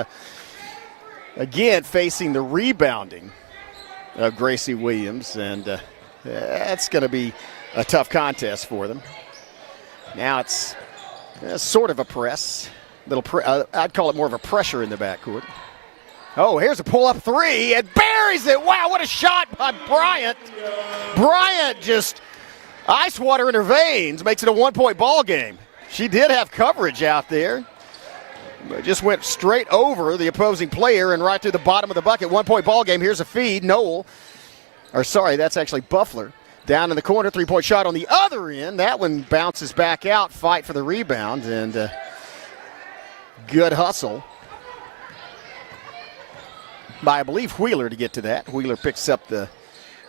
again, facing the rebounding of Gracie Williams, and that's going to be a tough contest for them. Now it's sort of a press. I'd call it more of a pressure in the backcourt. Oh, here's a pull-up 3, and buries it. Wow, what a shot by Bryant. Bryant just ice water in her veins, makes it a 1-point ball game. She did have coverage out there. But just went straight over the opposing player and right through the bottom of the bucket. 1-point ball game. Here's a feed. That's actually Buffler. Down in the corner, 3-point shot on the other end. That one bounces back out, fight for the rebound, and good hustle by, I believe, Wheeler to get to that. Wheeler picks up the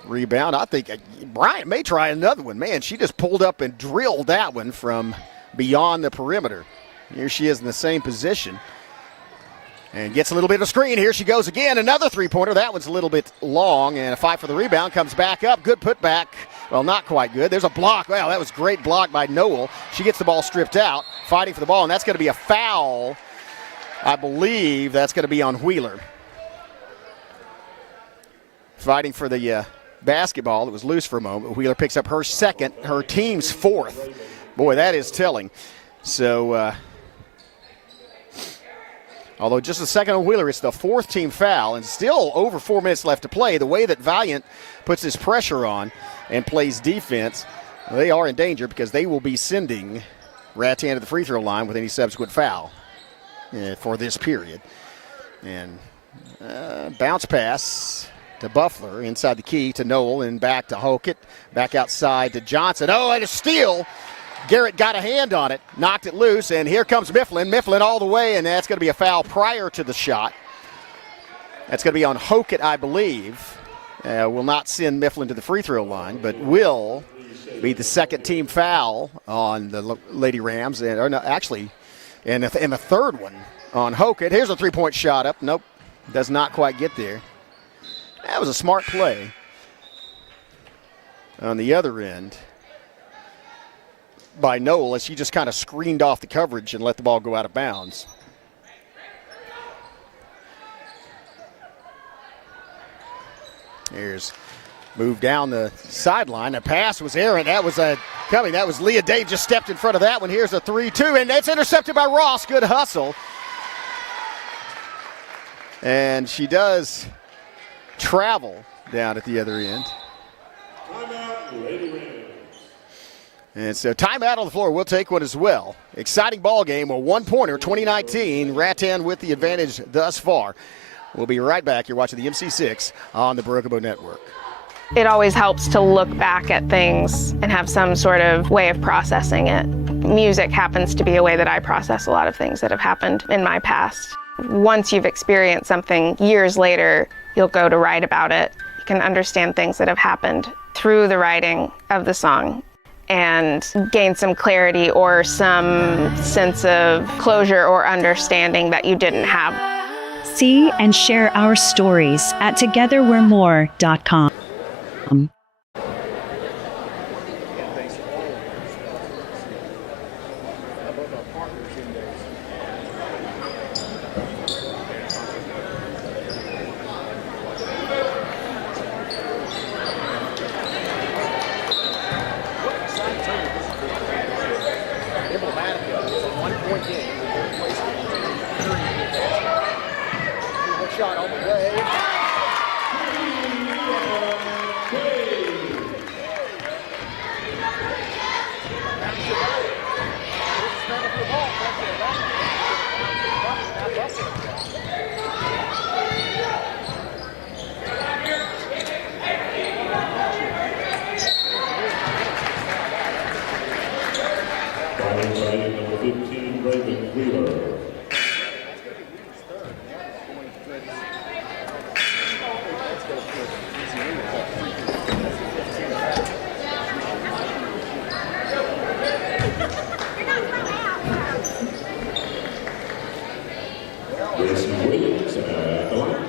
rebound. I think Bryant may try another one. Man, she just pulled up and drilled that one from beyond the perimeter. Here she is in the same position and gets a little bit of a screen. Here she goes again, another 3-pointer. That one's a little bit long, and a fight for the rebound. Comes back up, good putback. Well, not quite good. There's a block. Wow, that was great block by Noel. She gets the ball stripped out, fighting for the ball, and that's going to be a foul. I believe that's going to be on Wheeler. Fighting for the basketball. It was loose for a moment. Wheeler picks up her second, her team's 4th. Boy, that is telling. So, although just a second on Wheeler, it's the 4th team foul, and still over 4 minutes left to play. The way that Valliant puts this pressure on and plays defense, they are in danger because they will be sending Rattan to the free throw line with any subsequent foul for this period. And bounce pass to Buffler inside the key to Noel and back to Hokett, back outside to Johnson. Oh, and a steal. Garrett got a hand on it, knocked it loose, and here comes Mifflin. Mifflin all the way, and that's going to be a foul prior to the shot. That's going to be on Hokett, I believe. Will not send Mifflin to the free throw line, but will be the second team foul on the Lady Rams, and the third one on Hokett. Here's a 3-point shot up. Nope, does not quite get there. That was a smart play. On the other end by Noel, as she just kind of screened off the coverage and let the ball go out of bounds. Here's move down the sideline. The pass was errant. That was coming. That was Leah Dave just stepped in front of that one. Here's a 3-2, and it's intercepted by Ross. Good hustle. And she does travel down at the other end. And so timeout on the floor. We'll take one as well. Exciting ball game, a 1-pointer, 2019. Rattan with the advantage thus far. We'll be right back. You're watching the MC6 on the Baroka Network. It always helps to look back at things and have some sort of way of processing it. Music happens to be a way that I process a lot of things that have happened in my past. Once you've experienced something years later, you'll go to write about it. You can understand things that have happened through the writing of the song and gain some clarity or some sense of closure or understanding that you didn't have. See and share our stories at togetherwe'remore.com. Shot all the way. Valliant number 15, Raven Wheeler. Williams at the line.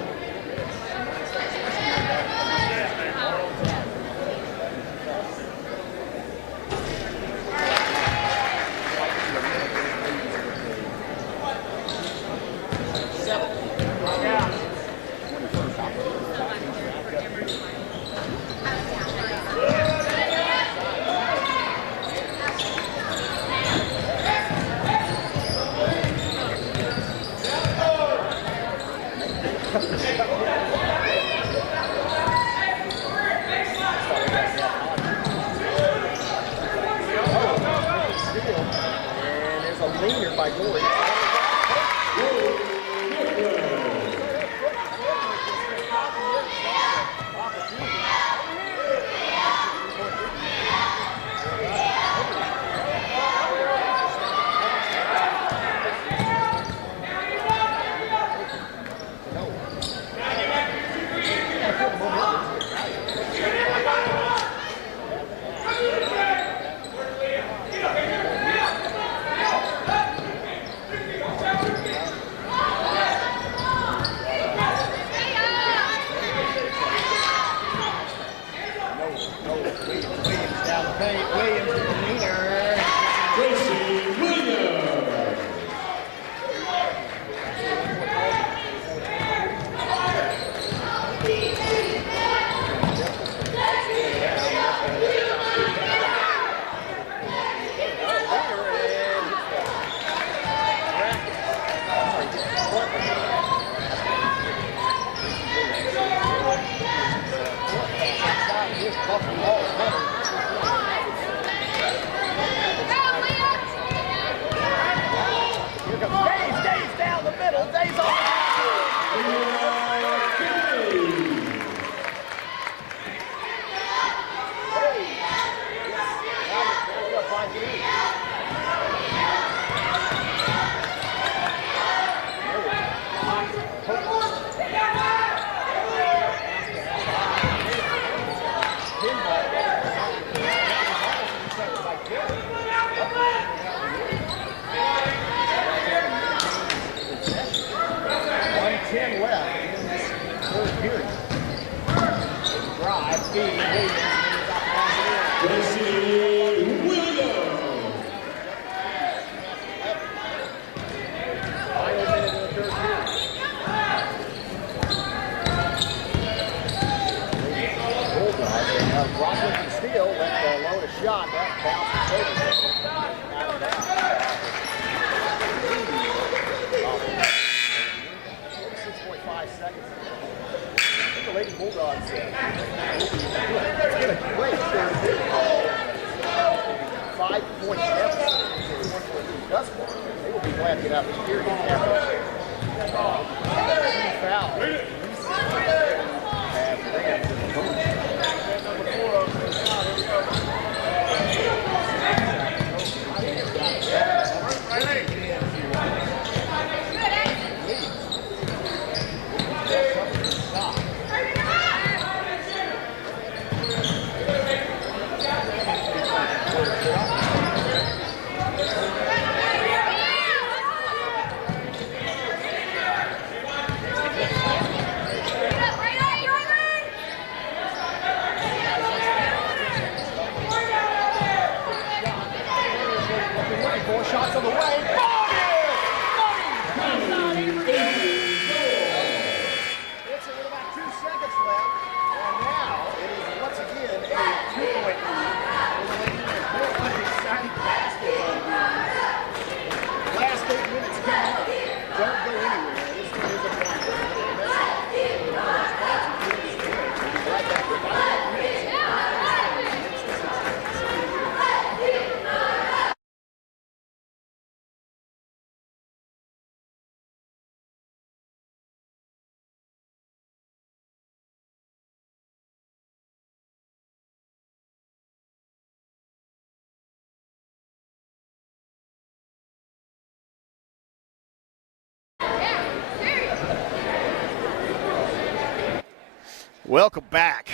Welcome back.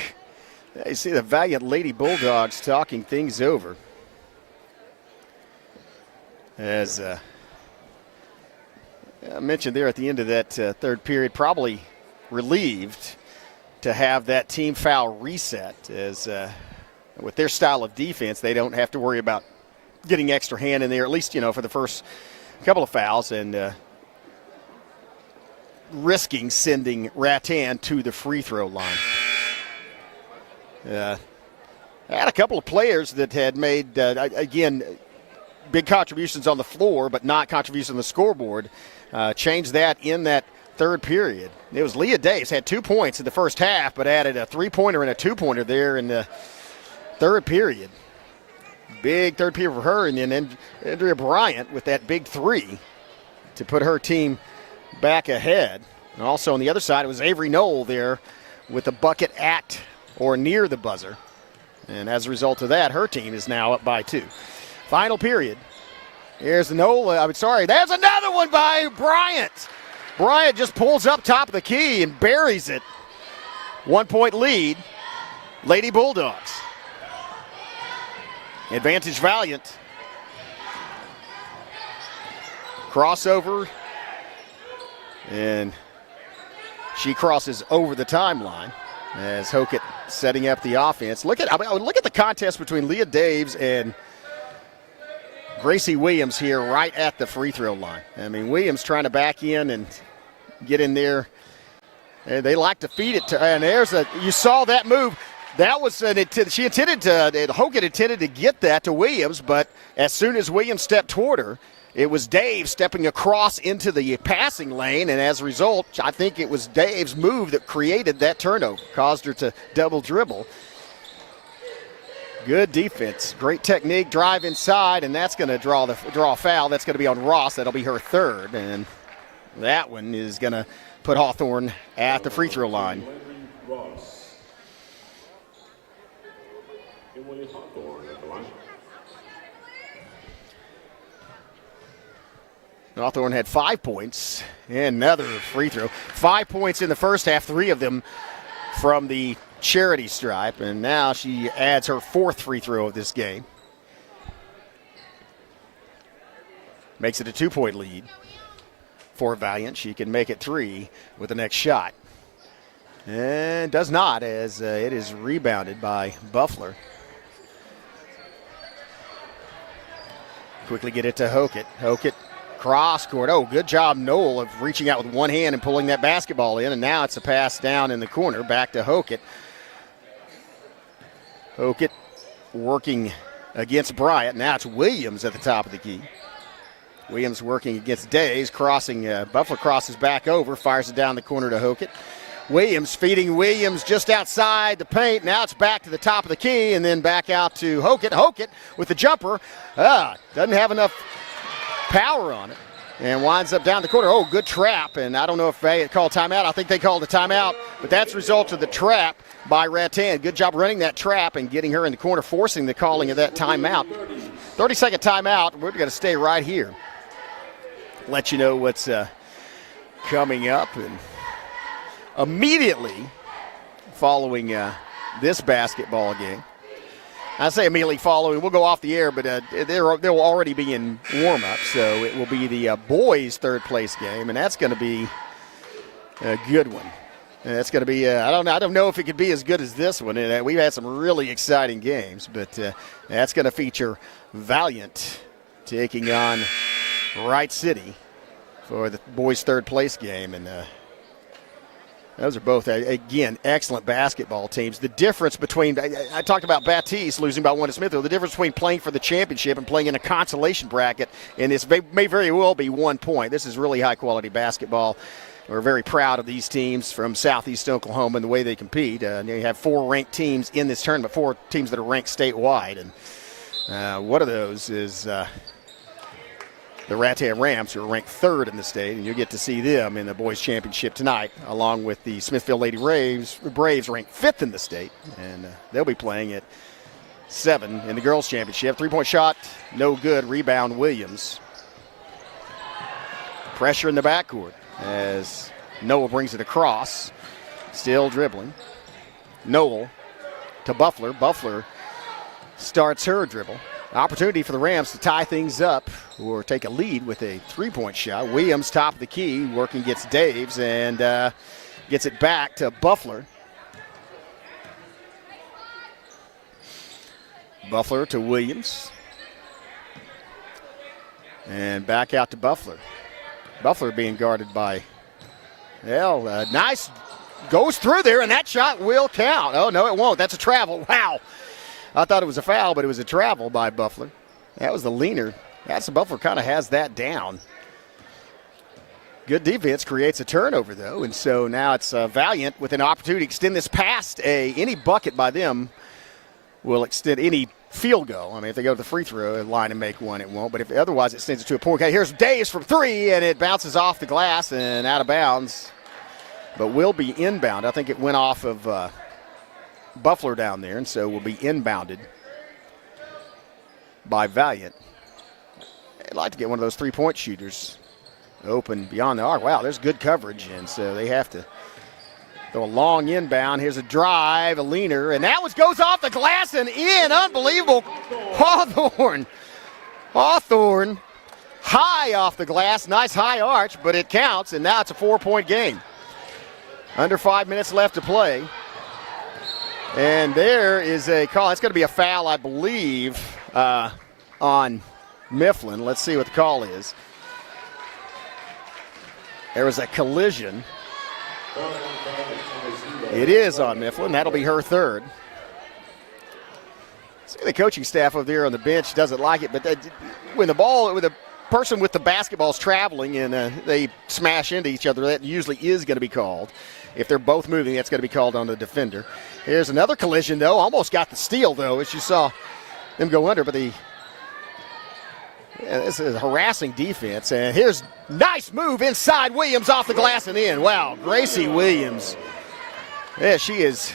You see the Valliant Lady Bulldogs talking things over. As I mentioned there at the end of that third period, probably relieved to have that team foul reset, as with their style of defense, they don't have to worry about getting extra hand in there, at least, for the first couple of fouls, and risking sending Rattan to the free throw line. I had a couple of players that had made, again, big contributions on the floor, but not contributions on the scoreboard. Changed that in that third period. It was Leah Davis, had 2 points in the first half, but added a three-pointer and a two-pointer there in the third period. Big third period for her, and then Andrea Bryant with that big three to put her team back ahead. And also on the other side, it was Avery Knoll there with a bucket at or near the buzzer. And as a result of that, her team is now up by 2. Final period. Here's the Knoll. There's another one by Bryant. Bryant just pulls up top of the key and buries it. 1 point lead. Lady Bulldogs. Advantage Valliant. Crossover. And she crosses over the timeline as Hokett setting up the offense. Look at the contest between Leah Daves and Gracie Williams here right at the free throw line. I mean, Williams trying to back in and get in there. And they like to feed it to, and you saw that move. That was she intended to, Hokett intended to get that to Williams, but as soon as Williams stepped toward her, it was Dave stepping across into the passing lane, and as a result, I think it was Dave's move that created that turnover, caused her to double dribble. Good defense, great technique, drive inside, and that's going to draw a foul. That's going to be on Ross. That'll be her third, and that one is going to put Hawthorne at the free throw line. Hawthorne had 5 points, and another free throw. 5 points in the first half, 3 of them from the charity stripe, and now she adds her 4th free throw of this game. Makes it a 2-point lead for Valliant. She can make it 3 with the next shot. And does not, as it is rebounded by Buffler. Quickly get it to Hokett. Hokett cross court. Oh, good job, Knoll, of reaching out with one hand and pulling that basketball in. And now it's a pass down in the corner. Back to Hokett. Hokett working against Bryant. Now it's Williams at the top of the key. Williams working against Days. Crossing. Buffalo crosses back over. Fires it down the corner to Hokett. Williams feeding Williams just outside the paint. Now it's back to the top of the key and then back out to Hokett. Hokett with the jumper. Doesn't have enough power on it and winds up down the corner. Oh, good trap, and I don't know if they called timeout. I think they called a timeout, but that's a result of the trap by Rattan. Good job running that trap and getting her in the corner, forcing the calling of that timeout. 30-second timeout. We're going to stay right here. Let you know what's coming up. And immediately following this basketball game, I say immediately following, we'll go off the air, but they'll already be in warm-up, so it will be the boys' third-place game, and that's going to be a good one. And that's going to be, I don't know if it could be as good as this one. And we've had some really exciting games, but that's going to feature Valliant taking on Wright City for the boys' third-place game, and those are both, again, excellent basketball teams. The difference between, I talked about Baptiste losing by 1 to Smithville, the difference between playing for the championship and playing in a consolation bracket, and this may very well be 1 point. This is really high-quality basketball. We're very proud of these teams from Southeast Oklahoma and the way they compete. You have 4 ranked teams in this tournament, 4 teams that are ranked statewide, and one of those is the Rattan Rams, who are ranked 3rd in the state, and you'll get to see them in the boys' championship tonight, along with the Smithville Lady Braves ranked 5th in the state, and they'll be playing at 7 in the girls' championship. 3-point shot, no good. Rebound, Williams. Pressure in the backcourt as Noah brings it across, still dribbling. Noel to Buffler. Buffler starts her dribble. Opportunity for the Rams to tie things up or take a lead with a three-point shot. Williams, top of the key, working gets Daves and gets it back to Buffler. Buffler to Williams. And back out to Buffler. Buffler being guarded by, nice, goes through there, and that shot will count. Oh, no, it won't. That's a travel. Wow. I thought it was a foul, but it was a travel by Buffler. That was the leaner. That's Buffler kind of has that down. Good defense creates a turnover, though, and so now it's Valliant with an opportunity to extend this past any bucket by them will extend any field goal. I mean, if they go to the free throw line and make one, it won't, but if otherwise it extends it to a point. Okay, here's Daves from three, and it bounces off the glass and out of bounds, but will be inbound. I think it went off of Buffler down there, and so will be inbounded by Valliant. I'd like to get one of those three-point shooters open beyond the arc. Wow, there's good coverage, and so they have to throw a long inbound. Here's a drive, a leaner, and that one goes off the glass and in. Unbelievable. Hawthorne high off the glass. Nice high arch, but it counts, and now it's a 4-point game. Under 5 minutes left to play. And there is a call. It's going to be a foul, I believe, on Mifflin. Let's see what the call is. There was a collision. It is on Mifflin. That'll be her third. See, the coaching staff over there on the bench doesn't like it, but when the person with the basketball's traveling and they smash into each other, that usually is going to be called. If they're both moving, that's going to be called on the defender. Here's another collision, though. Almost got the steal, though, as you saw them go under. But this is a harassing defense. And here's nice move inside. Williams off the glass and in. Wow, Gracie Williams. Yeah, she is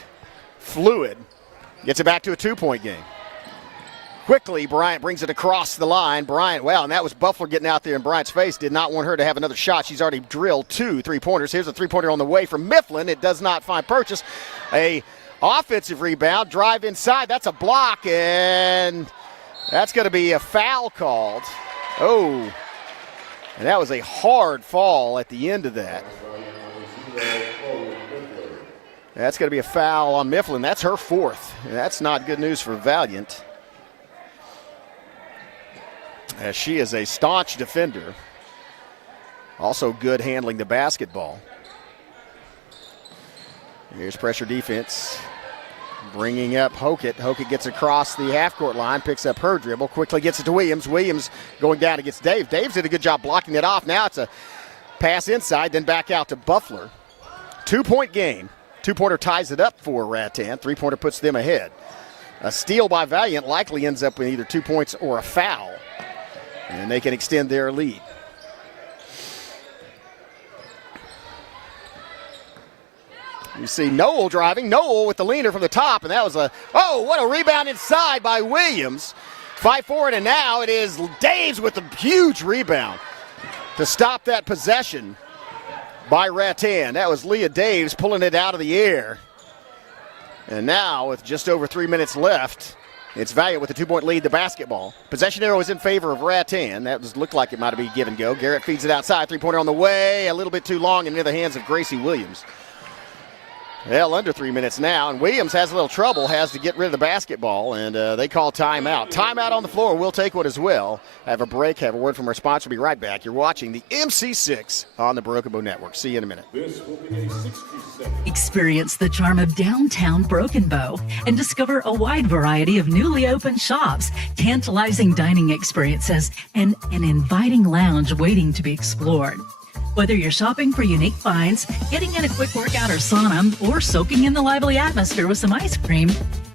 fluid. Gets it back to a 2-point game. Quickly, Bryant brings it across the line. Bryant, wow, and that was Buffler getting out there in Bryant's face. Did not want her to have another shot. She's already drilled 2 3-pointers. Here's a 3-pointer on the way from Mifflin. It does not find purchase. A offensive rebound, drive inside. That's a block, and that's going to be a foul called. Oh, and that was a hard fall at the end of that. That's going to be a foul on Mifflin. That's her fourth. That's not good news for Valliant, as she is a staunch defender. Also good handling the basketball. Here's pressure defense. Bringing up Hokett. Hokett gets across the half-court line, picks up her dribble, quickly gets it to Williams. Williams going down against Dave. Dave's did a good job blocking it off. Now it's a pass inside, then back out to Buffler. 2-point game. 2-pointer ties it up for Rattan. 3-pointer puts them ahead. A steal by Valliant likely ends up with either 2 points or a foul, and they can extend their lead. You see Noel driving. Noel with the leaner from the top, and that was what a rebound inside by Williams. Fight for it, and now it is Daves with a huge rebound to stop that possession by Rattan. That was Leah Daves pulling it out of the air. And now with just over 3 minutes left, it's Valliant with a 2-point lead, the basketball. Possession arrow is in favor of Rattan. That looked like it might have been give and go. Garrett feeds it outside. 3-pointer on the way. A little bit too long into the hands of Gracie Williams. Well, under 3 minutes now, and Williams has a little trouble, has to get rid of the basketball, and they call timeout. Timeout on the floor. We'll take one as well. Have a break, have a word from our sponsor. We'll be right back. You're watching the MC6 on the Broken Bow Network. See you in a minute. This will be a 60-second. Experience the charm of downtown Broken Bow and discover a wide variety of newly opened shops, tantalizing dining experiences, and an inviting lounge waiting to be explored. Whether you're shopping for unique finds, getting in a quick workout or sauna, or soaking in the lively atmosphere with some ice cream,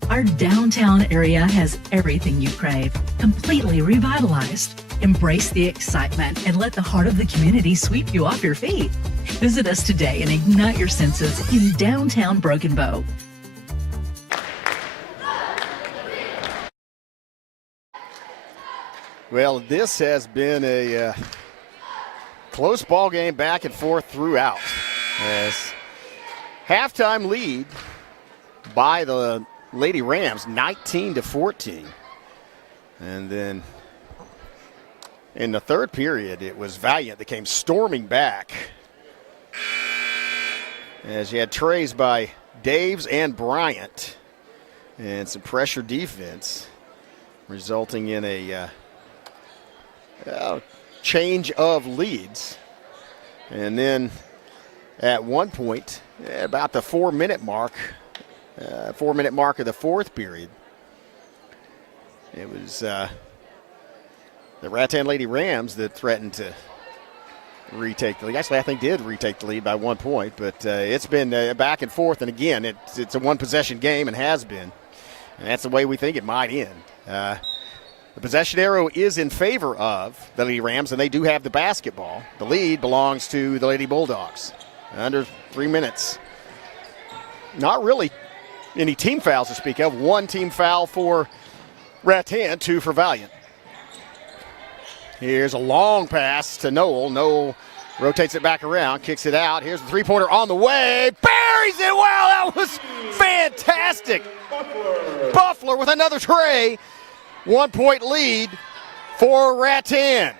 our downtown area has everything you crave, completely revitalized. Embrace the excitement and let the heart of the community sweep you off your feet. Visit us today and ignite your senses in downtown Broken Bow. Well, this has been a close ball game, back and forth throughout. As halftime lead by the Lady Rams, 19-14. And then in the third period, it was Valliant that came storming back, as you had trays by Daves and Bryant and some pressure defense, resulting in a change of leads. And then at one point, about the 4-minute mark of the fourth period, it was the Rattan Lady Rams that threatened to retake the lead. Actually, I think did retake the lead by 1 point, but it's been back and forth. And again, it's a one-possession game and has been. And that's the way we think it might end. The possession arrow is in favor of the Lady Rams, and they do have the basketball. The lead belongs to the Lady Bulldogs. Under 3 minutes. Not really any team fouls to speak of. One team foul for Rattan, 2 for Valliant. Here's a long pass to Noel. Noel rotates it back around, kicks it out. Here's the three-pointer on the way. Buries it. Wow, that was fantastic. Buffler with another tray. 1 point lead for Rattan.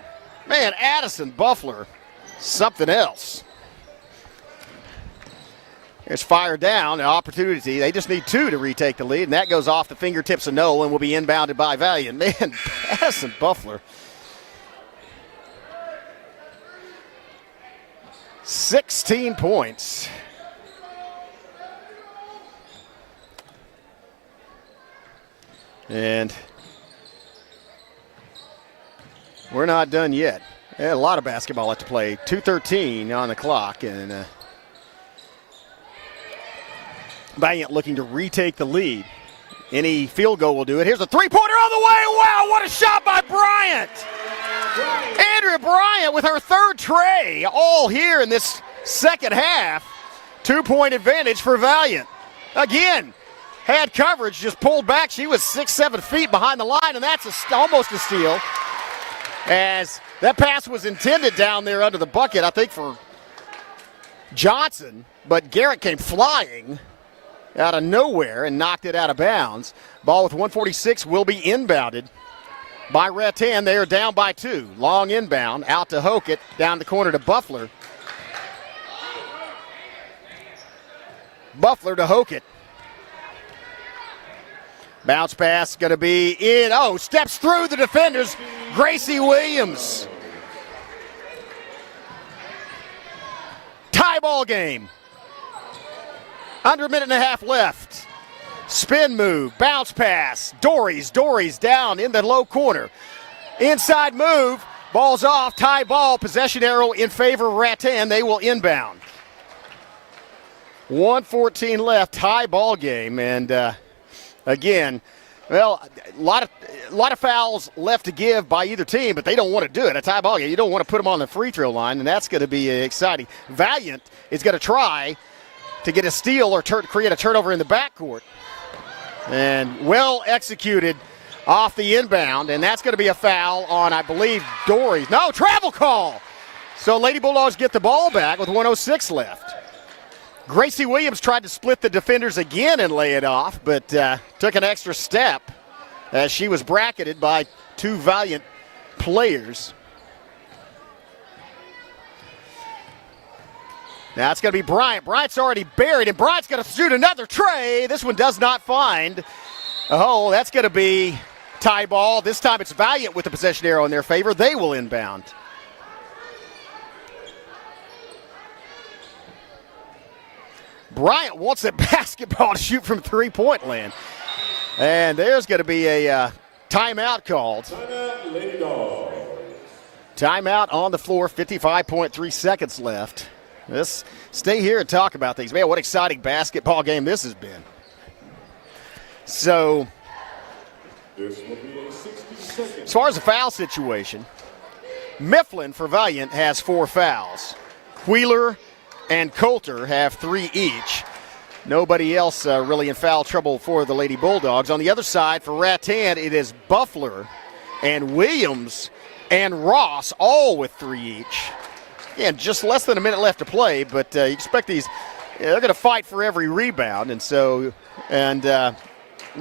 Man, Addison Buffler, something else. There's fire down, an opportunity. They just need 2 to retake the lead, and that goes off the fingertips of Noel and will be inbounded by Valliant. Man, Addison Buffler. 16 points. And we're not done yet. A lot of basketball left to play. 2:13 on the clock, and Valliant looking to retake the lead. Any field goal will do it. Here's a three-pointer on the way. Wow, what a shot by Bryant. Andrea Bryant with her third tray, all here in this second half. 2-point advantage for Valliant. Again, had coverage, just pulled back. She was 6-7 feet behind the line, and that's almost a steal. As that pass was intended down there under the bucket, I think, for Johnson, but Garrett came flying out of nowhere and knocked it out of bounds. Ball with 1:46 will be inbounded by Rattan. They are down by 2. Long inbound, out to Hokett, down the corner to Buffler. Buffler to Hokett. Bounce pass going to be in. Oh, steps through the defenders. Gracie Williams. Tie ball game. Under a minute and a half left. Spin move, bounce pass. Dories down in the low corner. Inside move, ball's off, tie ball, possession arrow in favor of Rattan. They will inbound. 1:14 left, tie ball game, and again, well, a lot of fouls left to give by either team, but they don't want to do it. A tie ball game, you don't want to put them on the free throw line, and that's going to be exciting. Valliant is going to try to get a steal or create a turnover in the backcourt. And well executed off the inbound, and that's going to be a foul on, I believe, Dory. No, travel call. So Lady Bulldogs get the ball back with 1:06 left. Gracie Williams tried to split the defenders again and lay it off, but took an extra step as she was bracketed by 2 Valliant players. Now it's going to be Bryant. Bryant's already buried, and Bryant's going to shoot another tray. This one does not find a hole. That's going to be tie ball. This time it's Valliant with the possession arrow in their favor. They will inbound. Bryant wants that basketball to shoot from three-point land. And there's going to be a timeout called. Timeout on the floor, 55.3 seconds left. Let's stay here and talk about things. Man, what exciting basketball game this has been. So, as far as the foul situation, Mifflin for Valliant has 4 fouls. Wheeler and Coulter have 3 each. Nobody else really in foul trouble for the Lady Bulldogs. On the other side, for Rattan, it is Buffler and Williams and Ross, all with 3 each. Again, just less than a minute left to play, but you expect these they're going to fight for every rebound, and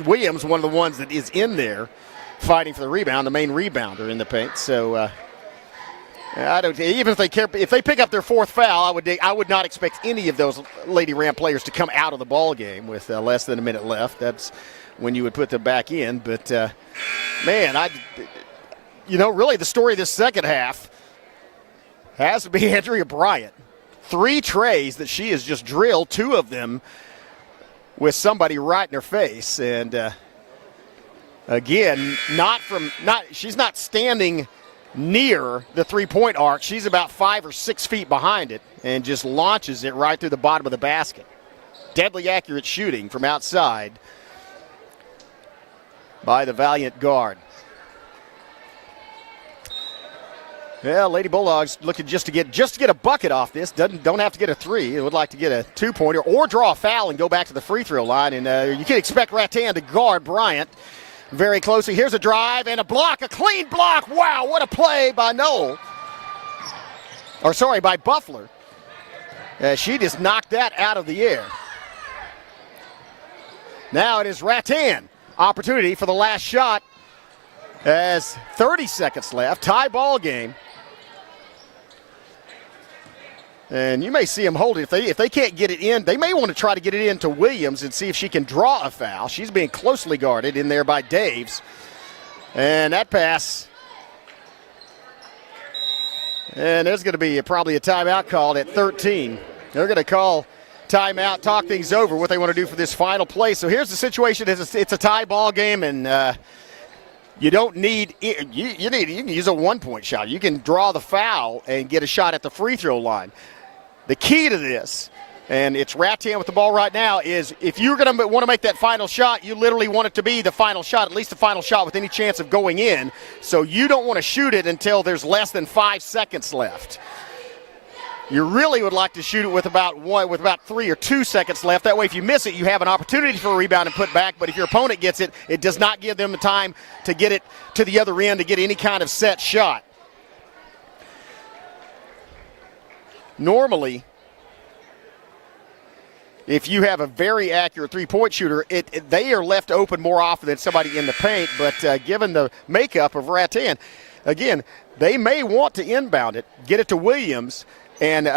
Williams, one of the ones that is in there fighting for the rebound, the main rebounder in the paint. So I don't. Even if they pick up their fourth foul, I would not expect any of those Lady Ram players to come out of the ball game with less than a minute left. That's when you would put them back in. But man, really the story of this second half has to be Andrea Bryant. 3 trays that she has just drilled, 2 of them with somebody right in her face, and again, she's not standing near the 3-point arc. She's about 5 or 6 feet behind it and just launches it right through the bottom of the basket. Deadly accurate shooting from outside by the Valliant guard. Yeah, Lady Bulldogs looking just to get a bucket off this. Don't have to get a 3. They would like to get a 2-pointer or draw a foul and go back to the free throw line. And you can expect Rattan to guard Bryant very closely. Here's a drive and a block, a clean block. Wow, what a play by by Buffler. She just knocked that out of the air. Now it is Rattan. Opportunity for the last shot as 30 seconds left. Tie ball game. And you may see them hold it. If they can't get it in, they may want to try to get it into Williams and see if she can draw a foul. She's being closely guarded in there by Daves. And that pass. And there's going to be probably a timeout called at 13. They're going to call timeout, talk things over, what they want to do for this final play. So here's the situation. It's a tie ball game, and you don't need you can use a 1-point shot. You can draw the foul and get a shot at the free throw line. The key to this, and it's Rattan with the ball right now, is if you're going to want to make that final shot, you literally want it to be the final shot, at least the final shot with any chance of going in. So you don't want to shoot it until there's less than 5 seconds left. You really would like to shoot it with about 3 or 2 seconds left. That way, if you miss it, you have an opportunity for a rebound and put back. But if your opponent gets it, it does not give them the time to get it to the other end to get any kind of set shot. Normally, if you have a very accurate 3-point shooter, they are left open more often than somebody in the paint. But given the makeup of Rattan, again, they may want to inbound it, get it to Williams, and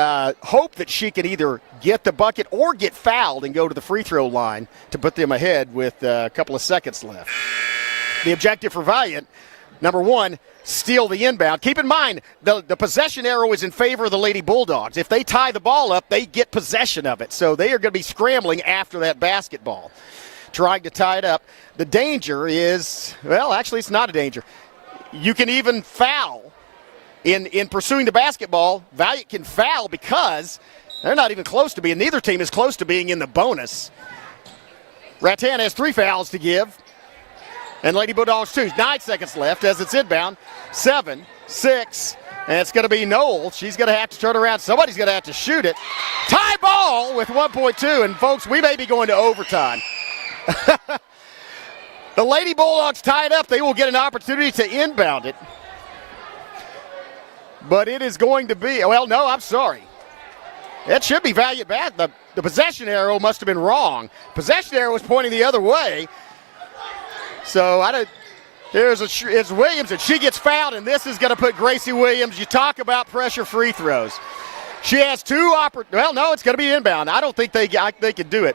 hope that she can either get the bucket or get fouled and go to the free throw line to put them ahead with a couple of seconds left. The objective for Valliant, number 1, steal the inbound. Keep in mind, the possession arrow is in favor of the Lady Bulldogs. If they tie the ball up, they get possession of it. So they are going to be scrambling after that basketball, trying to tie it up. The danger is, well, actually it's not a danger. You can even foul. In pursuing the basketball, Valliant can foul because they're not even close to being, neither team is close to being in the bonus. Rattan has 3 fouls to give, and Lady Bulldogs 2. 9 seconds left as it's inbound. 7, 6, and it's going to be Noel. She's going to have to turn around. Somebody's going to have to shoot it. Tie ball with 1.2, and folks, we may be going to overtime. The Lady Bulldogs tie it up. They will get an opportunity to inbound it. But it is going to be, well, no, I'm sorry. It should be Valliant back. The possession arrow must have been wrong. Possession arrow was pointing the other way. So it's Williams, and she gets fouled, and this is going to put Gracie Williams. You talk about pressure free throws. She has 2 well, no, it's going to be inbound. I don't think they could do it.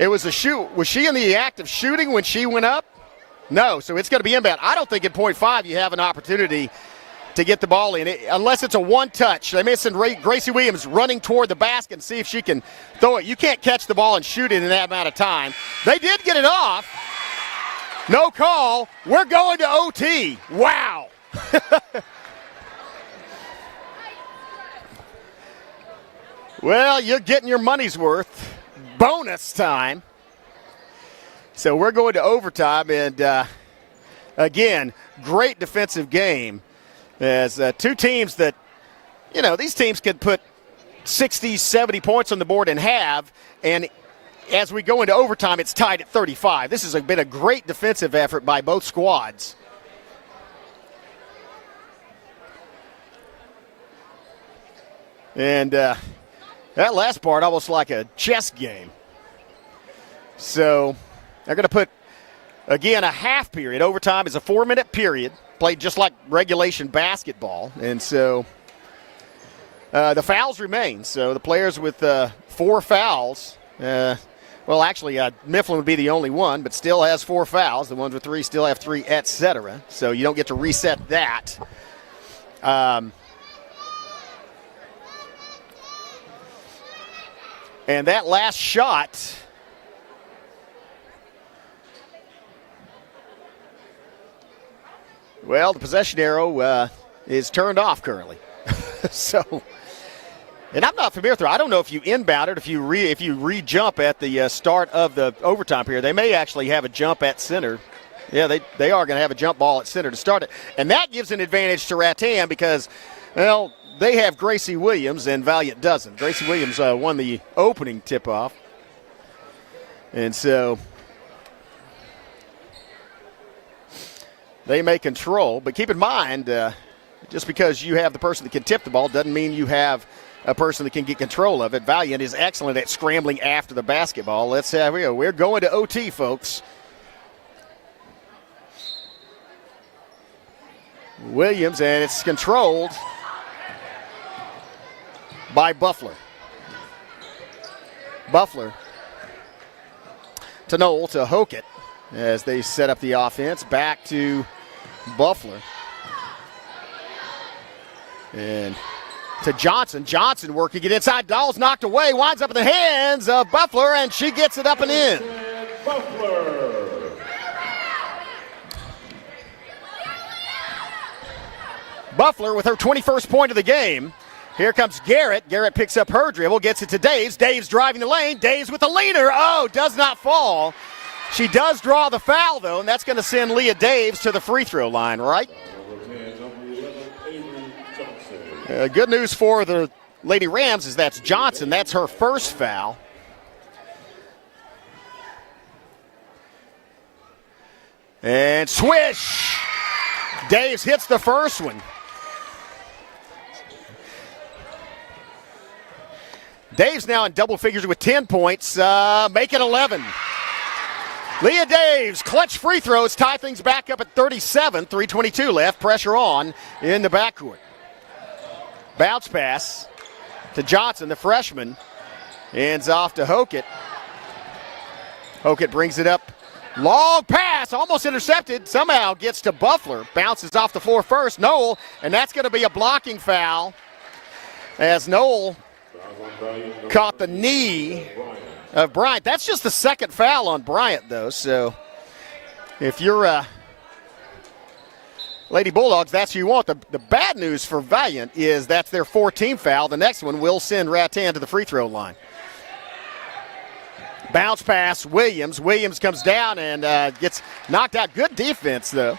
It was a shoot. Was she in the act of shooting when she went up? No, so it's going to be inbound. I don't think at .5 you have an opportunity to get the ball in, unless it's a one-touch. They may send Gracie Williams running toward the basket and see if she can throw it. You can't catch the ball and shoot it in that amount of time. They did get it off. No call. We're going to OT. Wow. Well, you're getting your money's worth. Bonus time. So we're going to overtime, and again, great defensive game. As 2 teams that, these teams could put 60, 70 points on the board and have, and as we go into overtime, it's tied at 35. This has been a great defensive effort by both squads. And that last part almost like a chess game. So they're going to put, again, a half period. Overtime is a 4-minute period, played just like regulation basketball. And so the fouls remain. So the players with 4 fouls, well, actually, Mifflin would be the only one, but still has 4 fouls. The ones with 3 still have 3, etc. So you don't get to reset that. And that last shot, well, the possession arrow is turned off currently. So, and I'm not familiar with it. I don't know if you inbound it, if you re-jump at the start of the overtime period. They may actually have a jump at center. Yeah, they are going to have a jump ball at center to start it. And that gives an advantage to Rattan because, well, they have Gracie Williams and Valliant doesn't. Gracie Williams won the opening tip-off. And so they may control. But keep in mind, just because you have the person that can tip the ball doesn't mean you have a person that can get control of it. Valliant is excellent at scrambling after the basketball. Let's have here. We're going to OT, folks. Williams, and it's controlled by Buffler. Buffler to Knoll to Hokett as they set up the offense. Back to Buffler. And to Johnson. Johnson working it inside. Doll's knocked away. Winds up in the hands of Buffler, and she gets it up and in. Buffler with her 21st point of the game. Here comes Garrett. Garrett picks up her dribble, gets it to Daves. Daves driving the lane. Daves with the leaner. Oh, does not fall. She does draw the foul, though, and that's going to send Leah Daves to the free throw line, right? Good news for the Lady Rams is that's Johnson. That's her first foul. And swish. Daves hits the first one. Dave's now in double figures with 10 points, make it 11. Leah Daves, clutch free throws, tie things back up at 37, 3:22 left, pressure on in the backcourt. Bounce pass to Johnson, the freshman, ends off to Hokett. Hokett brings it up, long pass, almost intercepted, somehow gets to Buffler, bounces off the floor first, Knoll, and that's going to be a blocking foul as Knoll caught the knee of Bryant. That's just the second foul on Bryant, though. So if you're Lady Bulldogs, that's who you want. The bad news for Valliant is that's their 4th foul. The next one will send Rattan to the free throw line. Bounce pass, Williams. Williams comes down and gets knocked out. Good defense, though.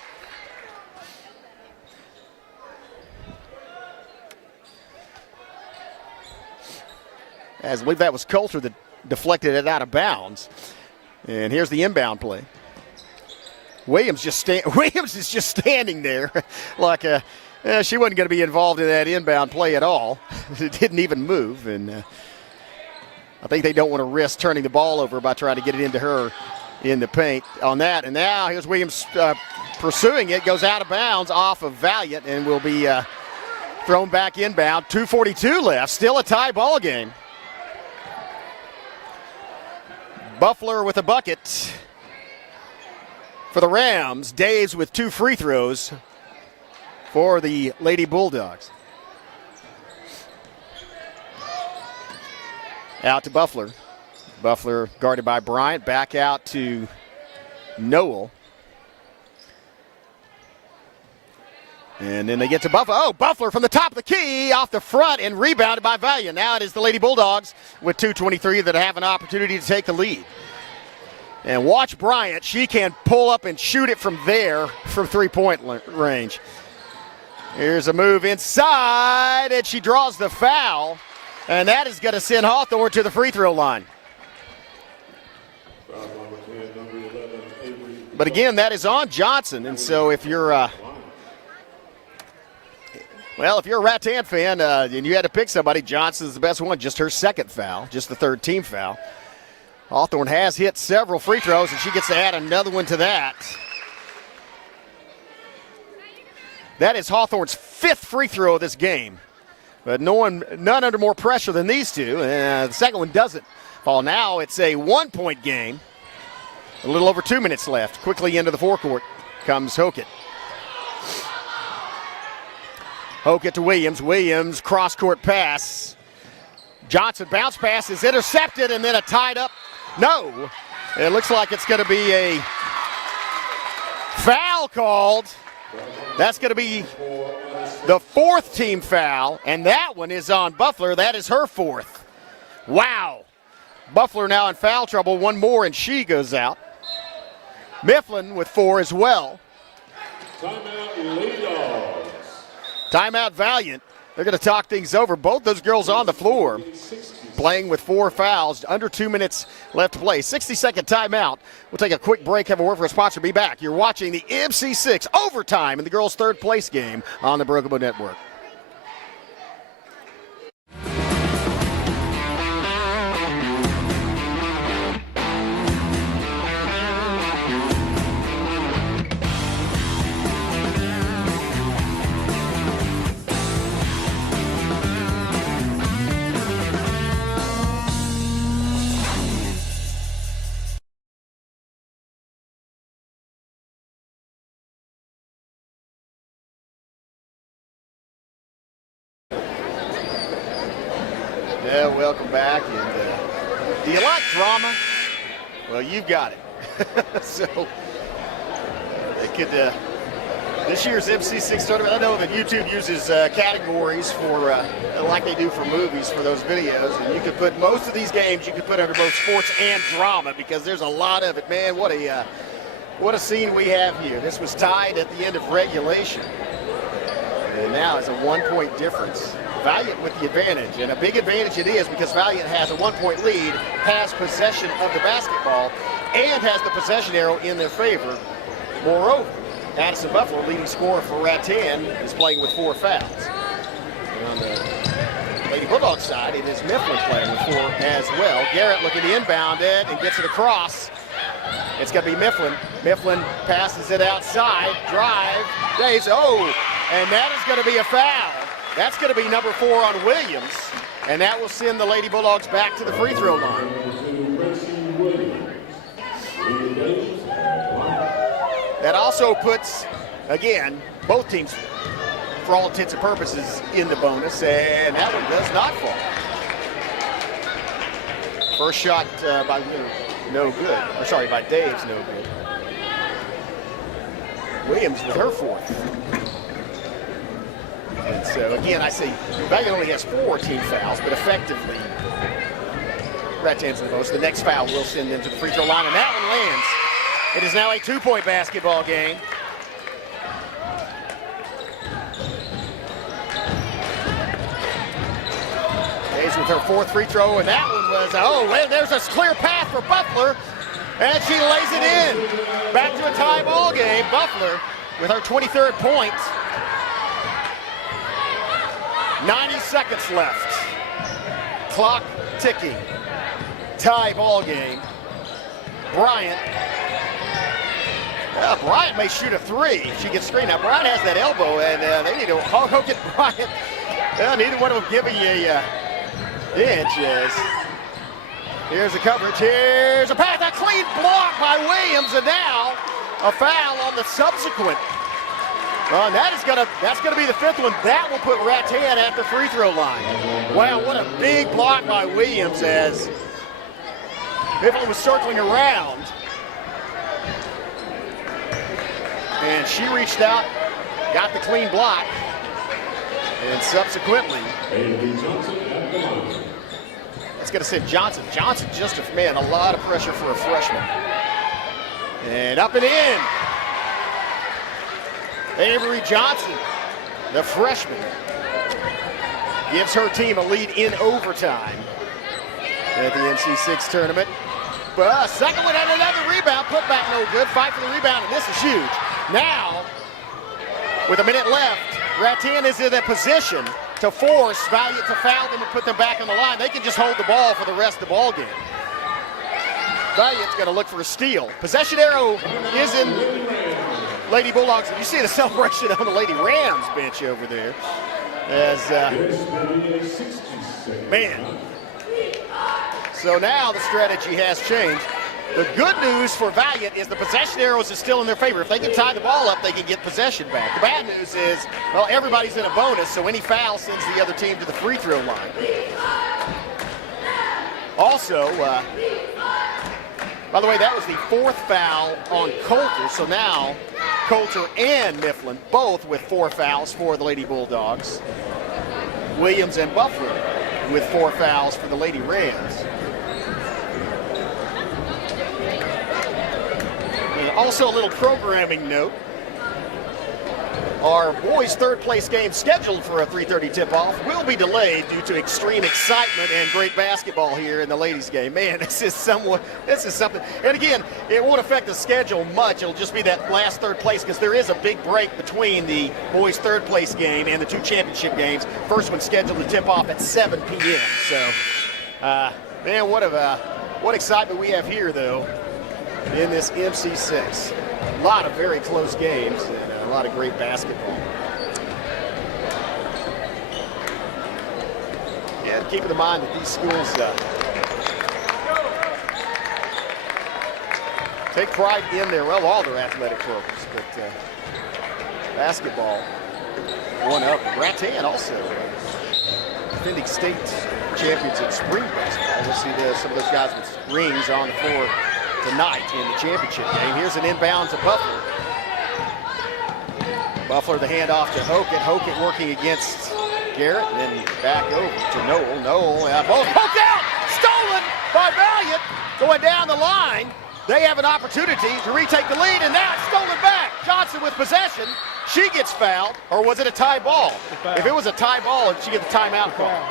As I believe that was Coulter that deflected it out of bounds. And here's the inbound play. Williams is just standing there like she wasn't going to be involved in that inbound play at all. It didn't even move. And I think they don't want to risk turning the ball over by trying to get it into her in the paint on that. And now here's Williams pursuing it. Goes out of bounds off of Valliant and will be thrown back inbound. 2:42 left. Still a tie ball game. Buffler with a bucket for the Rams. Daves with 2 free throws for the Lady Bulldogs. Out to Buffler. Buffler guarded by Bryant. Back out to Noel. And then they get to Buffler. Oh, Buffler from the top of the key, off the front, and rebounded by Valliant. Now it is the Lady Bulldogs with 2:23 that have an opportunity to take the lead. And watch Bryant. She can pull up and shoot it from there from three-point range. Here's a move inside, and she draws the foul. And that is going to send Hawthorne to the free throw line. But again, that is on Johnson. And so if you're Well, if you're a Rattan fan and you had to pick somebody, Johnson's the best one. Just her second foul, just the third team foul. Hawthorne has hit several free throws, and she gets to add another one to that. That is Hawthorne's 5th free throw of this game. But none under more pressure than these two. The second one doesn't fall. Now it's a 1-point game. A little over 2 minutes left. Quickly into the forecourt comes Hokett. Hokett to Williams. Williams, cross-court pass. Johnson bounce pass is intercepted, and then a tied up. No. It looks like it's going to be a foul called. That's going to be the 4th team foul, and that one is on Buffler. That is her 4th. Wow. Buffler now in foul trouble. One more, and she goes out. Mifflin with 4 as well. Timeout, Lady Dogs. Timeout, Valliant. They're going to talk things over. Both those girls on the floor playing with 4 fouls. Under 2 minutes left to play. 60-second timeout. We'll take a quick break, have a word for a sponsor, be back. You're watching the MC6 overtime in the girls' 3rd place game on the Brookable Network. Yeah, welcome back. And do you like drama? Well, you've got it. So it could. This year's MC6 tournament. I know that YouTube uses categories for like they do for movies for those videos, and you could put most of these games. You could put under both sports and drama because there's a lot of it. Man, what a scene we have here. This was tied at the end of regulation, and now it's a 1-point difference. Valliant with the advantage, and a big advantage it is because Valliant has a 1-point lead, has possession of the basketball, and has the possession arrow in their favor. Moreover, Addison Buffalo, leading scorer for Rattan, is playing with 4 fouls. And on the Lady Bulldogs side, it is Mifflin playing with 4 as well. Garrett looking to inbound it and gets it across. It's going to be Mifflin. Mifflin passes it outside, drive, Daves, and that is going to be a foul. That's going to be number 4 on Williams, and that will send the Lady Bulldogs back to the free throw line. That also puts, again, both teams, for all intents and purposes, in the bonus, and that one does not fall. First shot by no good. Or sorry, by Dave's no good. Williams with her 4th. And so, again, I say Valliant only has 4 team fouls, but effectively, Rattan's the most. The next foul will send them to the free throw line, and that one lands. It is now a 2-point basketball game. Days with her 4th free throw, and that one was, well, there's a clear path for Buffler, and she lays it in. Back to a tie ball game. Buffler with her 23rd point. 90 seconds left. Clock ticking. Tie ball game. Bryant. Bryant may shoot a 3 if she gets screened. Now, Bryant has that elbow, and they need to hook at Bryant. Neither one of them giving you a inch. Here's the coverage. Here's a pass. A clean block by Williams, and now a foul on the subsequent. Well, and that's gonna be the 5th one. That will put Rattan at the free throw line. Wow, what a big block by Williams as Mifflin was circling around. And she reached out, got the clean block, and subsequently, that's gonna send Johnson. Johnson just a lot of pressure for a freshman. And up and in. Avery Johnson, the freshman, gives her team a lead in overtime at the MC6 tournament. But second one and another rebound, put back no good, fight for the rebound, and this is huge. Now, with a minute left, Rattan is in a position to force Valliant to foul them and put them back on the line. They can just hold the ball for the rest of the ball game. Valliant's going to look for a steal. Possession arrow is in Lady Bulldogs. You see the celebration on the Lady Rams bench over there. As, man. So now the strategy has changed. The good news for Valliant is the possession arrows is still in their favor. If they can tie the ball up, they can get possession back. The bad news is, well, everybody's in a bonus, so any foul sends the other team to the free throw line. Also, by the way, that was the 4th foul on Coulter, so now Coulter and Mifflin both with 4 fouls for the Lady Bulldogs. Williams and Buffalo with 4 fouls for the Lady Rams. Also, a little programming note. Our boys' 3rd place game scheduled for a 3:30 tip-off will be delayed due to extreme excitement and great basketball here in the ladies' game. Man, this is something. And again, it won't affect the schedule much. It'll just be that last 3rd place because there is a big break between the boys' 3rd place game and the 2 championship games. First one scheduled to tip off at 7 p.m. So, man, what excitement we have here, though, in this MC6. A lot of very close games and a lot of great basketball. And keeping in mind that these schools take pride in all their athletic programs, but basketball, one up. Rattan also defending state champions in spring basketball. We'll see some of those guys with rings on the floor tonight in the championship game. Here's an inbound to Buffalo. Buffalo the handoff to Hockett. Hockett working against Garrett, and then back over to Noel. Noel, both poked out, stolen by Valliant. Going down the line, they have an opportunity to retake the lead, and now it's stolen back. Johnson with possession. She gets fouled, or was it a tie ball? If it was a tie ball, she get the timeout call.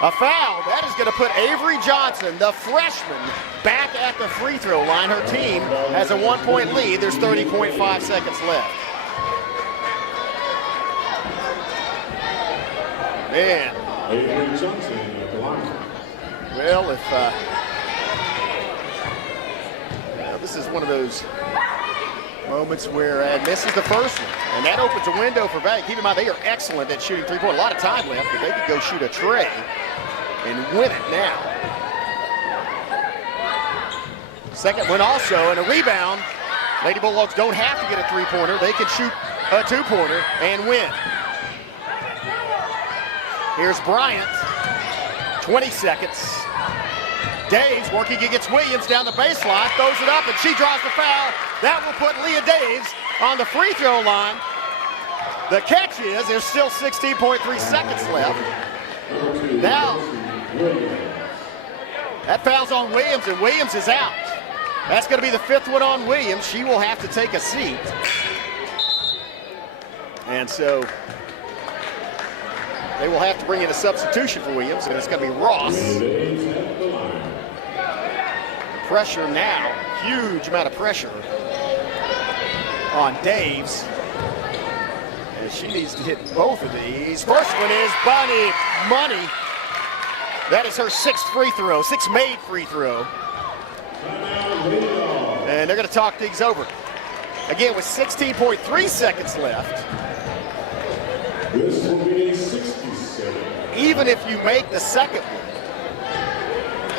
A foul. That is going to put Avery Johnson, the freshman, back at the free throw line. Her team has a 1-point lead. There's 30.5 seconds left. Man. Avery Johnson at the line. Well, if this is one of those moments where misses the first one, and that opens a window for Valliant. Keep in mind, they are excellent at shooting three-point. A lot of time left, but they could go shoot a tray and win it now. Second one also, and a rebound. Lady Bulldogs don't have to get a three-pointer. They can shoot a two-pointer and win. Here's Bryant, 20 seconds. Daves working against Williams down the baseline, throws it up, and she draws the foul. That will put Leah Daves on the free throw line. The catch is there's still 16.3 seconds left. Now, that foul's on Williams, and Williams is out. That's going to be the fifth one on Williams. She will have to take a seat. And so they will have to bring in a substitution for Williams, and it's going to be Ross. Pressure now, huge amount of pressure on Daves. And she needs to hit both of these. First one is money. That is her sixth free throw, sixth made free throw. And they're going to talk things over. Again, with 16.3 seconds left. This will be a 67. Even if you make the second one,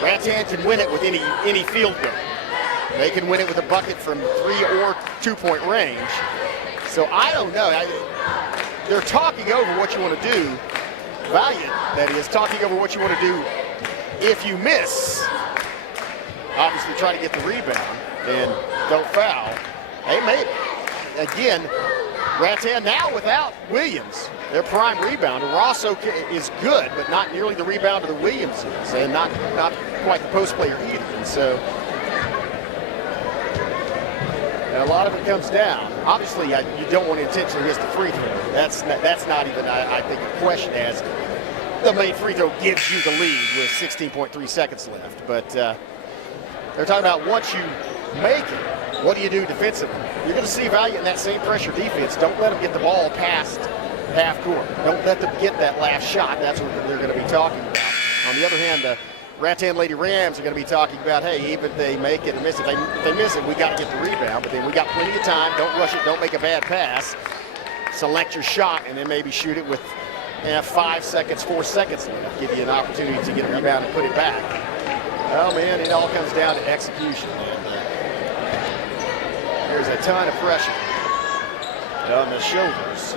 Rattan can win it with any field goal. They can win it with a bucket from 3 or 2-point range. So I don't know. They're talking over what you want to do. Valliant, that is, talking over what you want to do if you miss. Obviously try to get the rebound and don't foul. They made it. Again, Rattan now without Williams, their prime rebounder. Ross is good, but not nearly the rebounder that Williams is, and not quite the post player either. And so, and a lot of it comes down. Obviously, you don't want to intentionally miss the free throw. That's not even, I think, a question, as the made free throw gives you the lead with 16.3 seconds left. But they're talking about once you make it, what do you do defensively? You're going to see Valliant in that same pressure defense. Don't let them get the ball past half court. Don't let them get that last shot. That's what they're going to be talking about. On the other hand, the Rattan Lady Rams are going to be talking about, hey, even if they make it or miss it, if they miss it, we got to get the rebound. But then we got plenty of time. Don't rush it. Don't make a bad pass. Select your shot, and then maybe shoot it with 5 seconds, 4 seconds left. Give you an opportunity to get a rebound and put it back. Oh, man, it all comes down to execution. There's a ton of pressure on the shoulders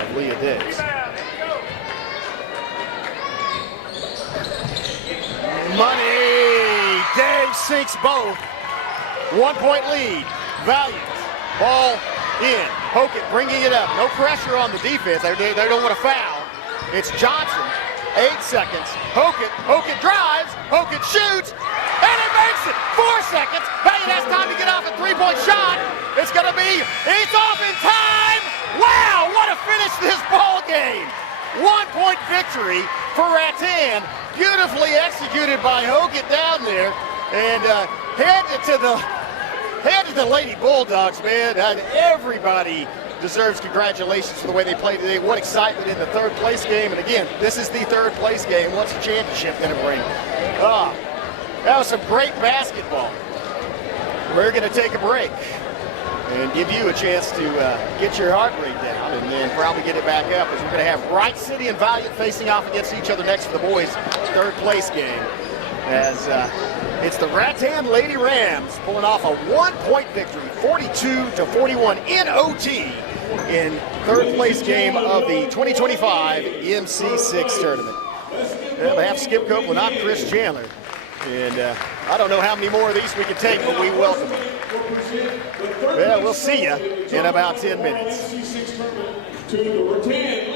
of Leah Diggs. Money! Diggs sinks both. 1 point lead. Valliant. Ball in. Hokitt bringing it up. No pressure on the defense. They don't want to foul. It's Johnson. 8 seconds. Hokitt drives. Hokitt shoots. And it makes it. 4 seconds. Valliant has time to get off a 3-point shot. It's going to be. It's off in time. Wow, what a finish to this ball game. 1 point victory for Rattan. Beautifully executed by Hokitt down there. And handed to the Lady Bulldogs, man. Everybody deserves congratulations for the way they played today. What excitement in the third place game. And again, this is the third place game. What's the championship going to bring? That was some great basketball. We're going to take a break and give you a chance to get your heart rate down and then probably get it back up, as we're going to have Wright City and Valliant facing off against each other next for the boys' third place game. As it's the Rattan Lady Rams pulling off a 1 point victory, 42-41 in OT in third place game of the 2025 MC6 tournament. They have Skip Copeland, I'm Chris Chandler. And I don't know how many more of these we can take, but we welcome them. Well, we'll see you in about 10 minutes. To the Rattan